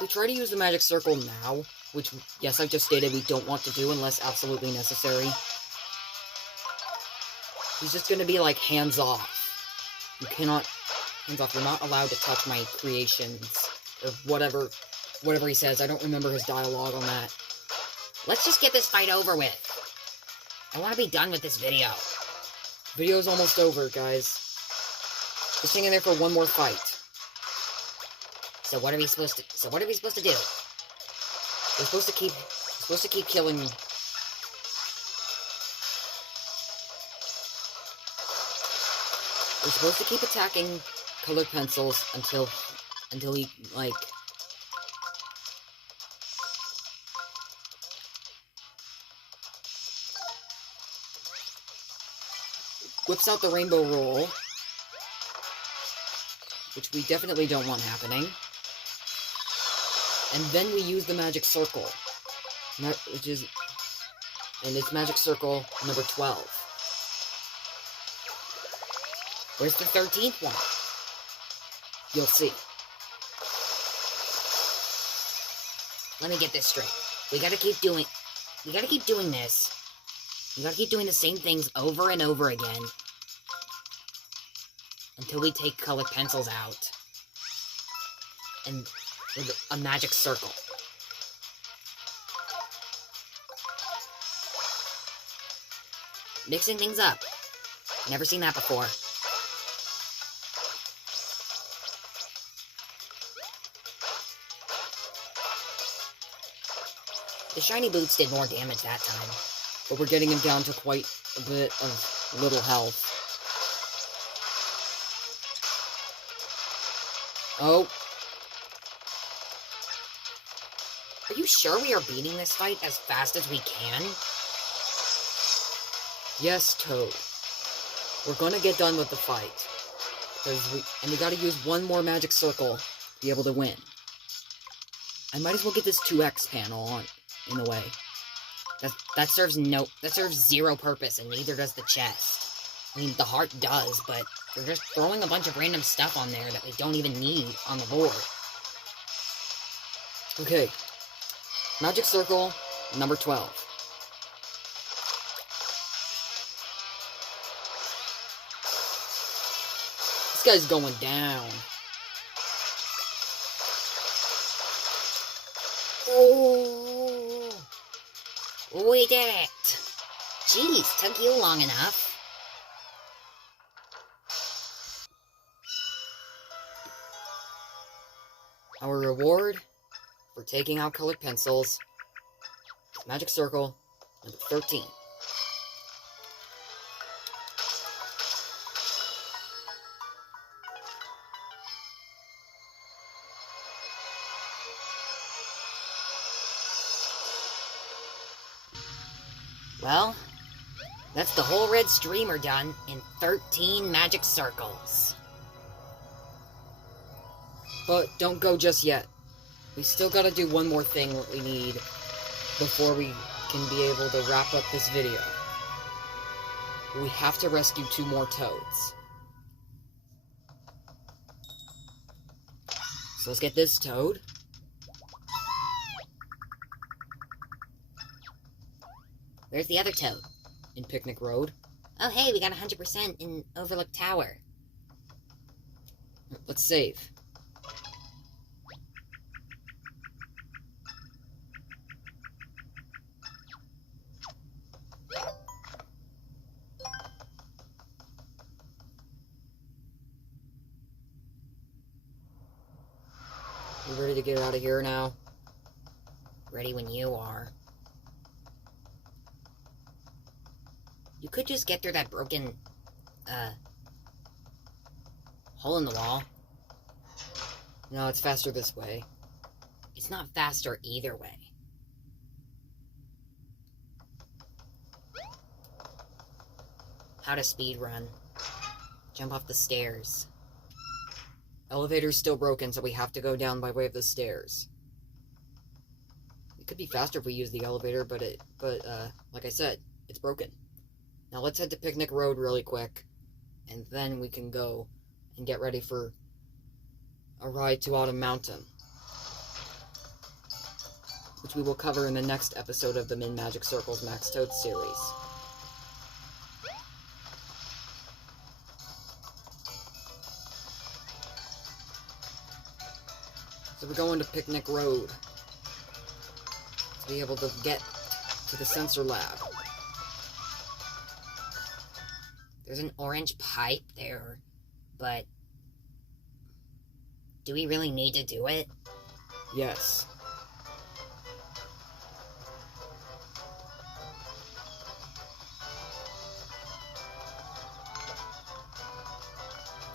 We try to use the magic circle now, which, yes, I've just stated we don't want to do unless absolutely necessary. He's just gonna be like, hands off. You cannot, hands off, you're not allowed to touch my creations, or whatever he says. I don't remember his dialogue on that. Let's just get this fight over with. I want to be done with this video. Video's almost over, guys. Just hang in there for one more fight. So what are we supposed to do? We're supposed to keep killing. We're supposed to keep attacking colored pencils until he, like, whips out the rainbow roll, which we definitely don't want happening. And then we use the magic circle, which is, and it's magic circle number 12. Where's the 13th one? You'll see. Let me get this straight. We gotta keep doing this. We gotta keep doing the same things over and over again until we take colored pencils out. And with a magic circle. Mixing things up. Never seen that before. The shiny boots did more damage that time. But we're getting him down to quite a bit of little health. Oh. Are you sure we are beating this fight as fast as we can? Yes, Toad. We're gonna get done with the fight. And we gotta use one more magic circle to be able to win. I might as well get this 2x panel on in the way. That serves zero purpose, and neither does the chest. I mean, the heart does, but they're just throwing a bunch of random stuff on there that we don't even need on the board. Okay. Magic circle, number 12. This guy's going down. Oh! We did it! Jeez, took you long enough. Our reward for taking out colored pencils is magic circle number 13. Well, that's the whole red streamer done in 13 magic circles. But don't go just yet. We still gotta do one more thing what we need before we can be able to wrap up this video. We have to rescue 2 more toads. So let's get this toad. Where's the other toad? In Picnic Road. Oh hey, we got 100% in Overlook Tower. Let's save. You ready to get out of here now? Ready when you are. You could just get through that broken, hole in the wall. No, it's faster this way. It's not faster either way. How to speedrun. Jump off the stairs. Elevator's still broken, so we have to go down by way of the stairs. It could be faster if we use the elevator, but like I said, it's broken. Now let's head to Picnic Road really quick, and then we can go and get ready for a ride to Autumn Mountain, which we will cover in the next episode of the Min Magic Circles Max Toad series. So we're going to Picnic Road to be able to get to the sensor lab. There's an orange pipe there, but do we really need to do it? Yes.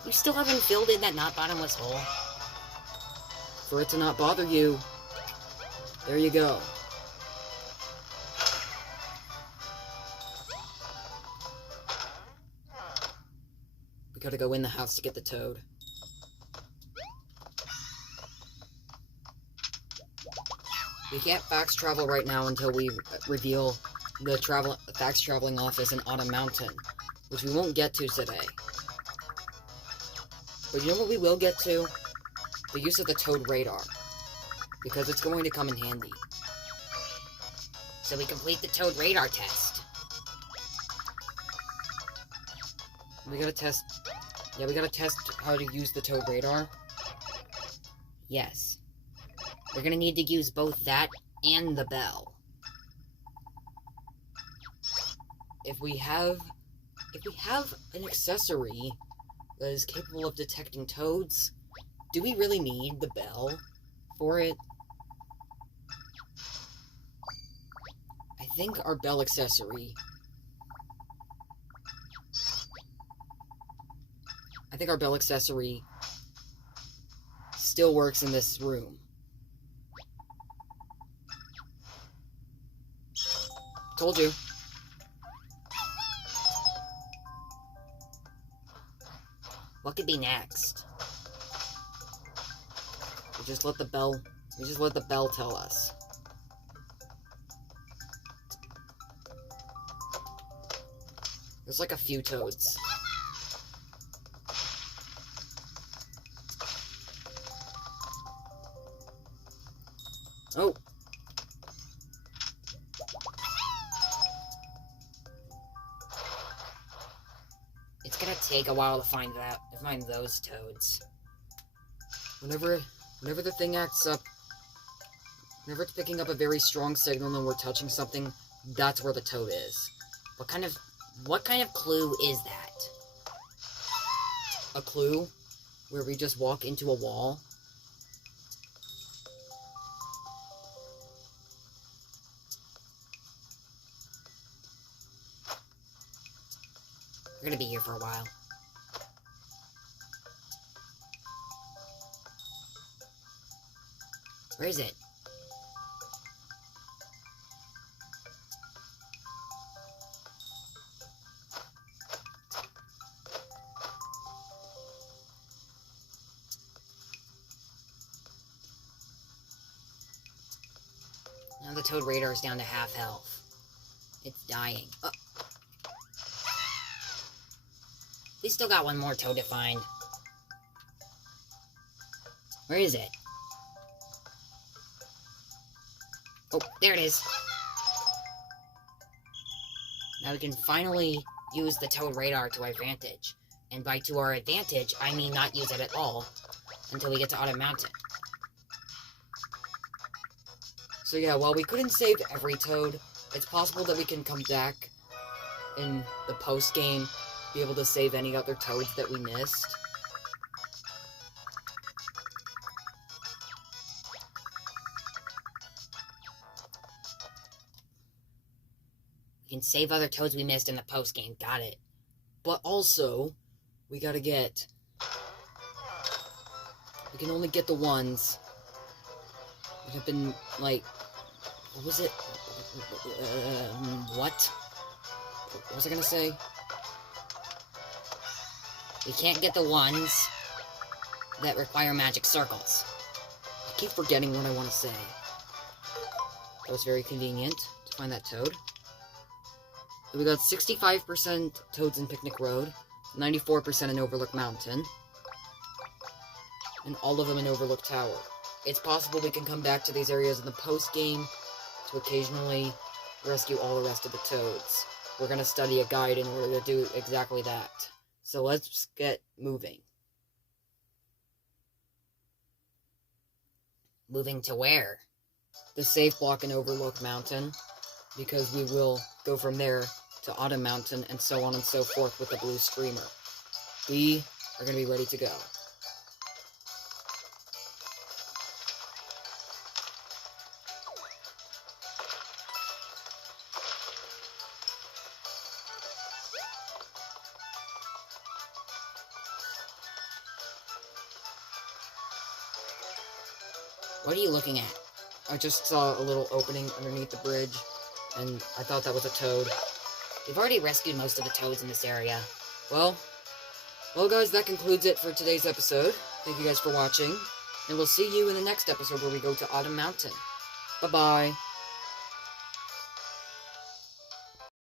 You still haven't filled in that not bottomless hole? For it to not bother you. There you go. We gotta go in the house to get the toad. We can't fax travel right now until we reveal the fax traveling office in Autumn Mountain, which we won't get to today. But you know what we will get to? The use of the toad radar, because it's going to come in handy. So we complete the toad radar test. We gotta test... Yeah, we gotta test how to use the toad radar. Yes. We're gonna need to use both that and the bell. If we have an accessory that is capable of detecting toads, do we really need the bell for it? I think our bell accessory... still works in this room. Told you. What could be next? We just let the bell tell us. There's like a few toads. Oh. It's gonna take a while to find those toads. Whenever the thing acts up, whenever it's picking up a very strong signal and we're touching something, that's where the toad is. What kind of clue is that? A clue where we just walk into a wall. We're gonna be here for a while. Where is it? Now the toad radar is down to half health. It's dying. We still got one more toad to find. Where is it? Oh, there it is. Now we can finally use the toad radar to our advantage. And by to our advantage, I mean not use it at all until we get to Autumn Mountain. So yeah, while we couldn't save every toad, it's possible that we can come back in the post-game, be able to save any other toads that we missed. We can save other toads we missed in the post-game. Got it. But also, we gotta get... We can only get the ones that have been, like... What was it? What? What was I gonna say? We can't get the ones that require magic circles. I keep forgetting what I want to say. That was very convenient to find that toad. So we got 65% toads in Picnic Road, 94% in Overlook Mountain, and all of them in Overlook Tower. It's possible we can come back to these areas in the post-game to occasionally rescue all the rest of the toads. We're going to study a guide in order to do exactly that. So let's get moving. Moving to where? The safe block in Overlook Mountain, because we will go from there to Autumn Mountain and so on and so forth with the blue streamer. We are going to be ready to go. What are you looking at? I just saw a little opening underneath the bridge, and I thought that was a toad. We've already rescued most of the toads in this area. Well guys, that concludes it for today's episode. Thank you guys for watching, and we'll see you in the next episode where we go to Autumn Mountain. Bye-bye.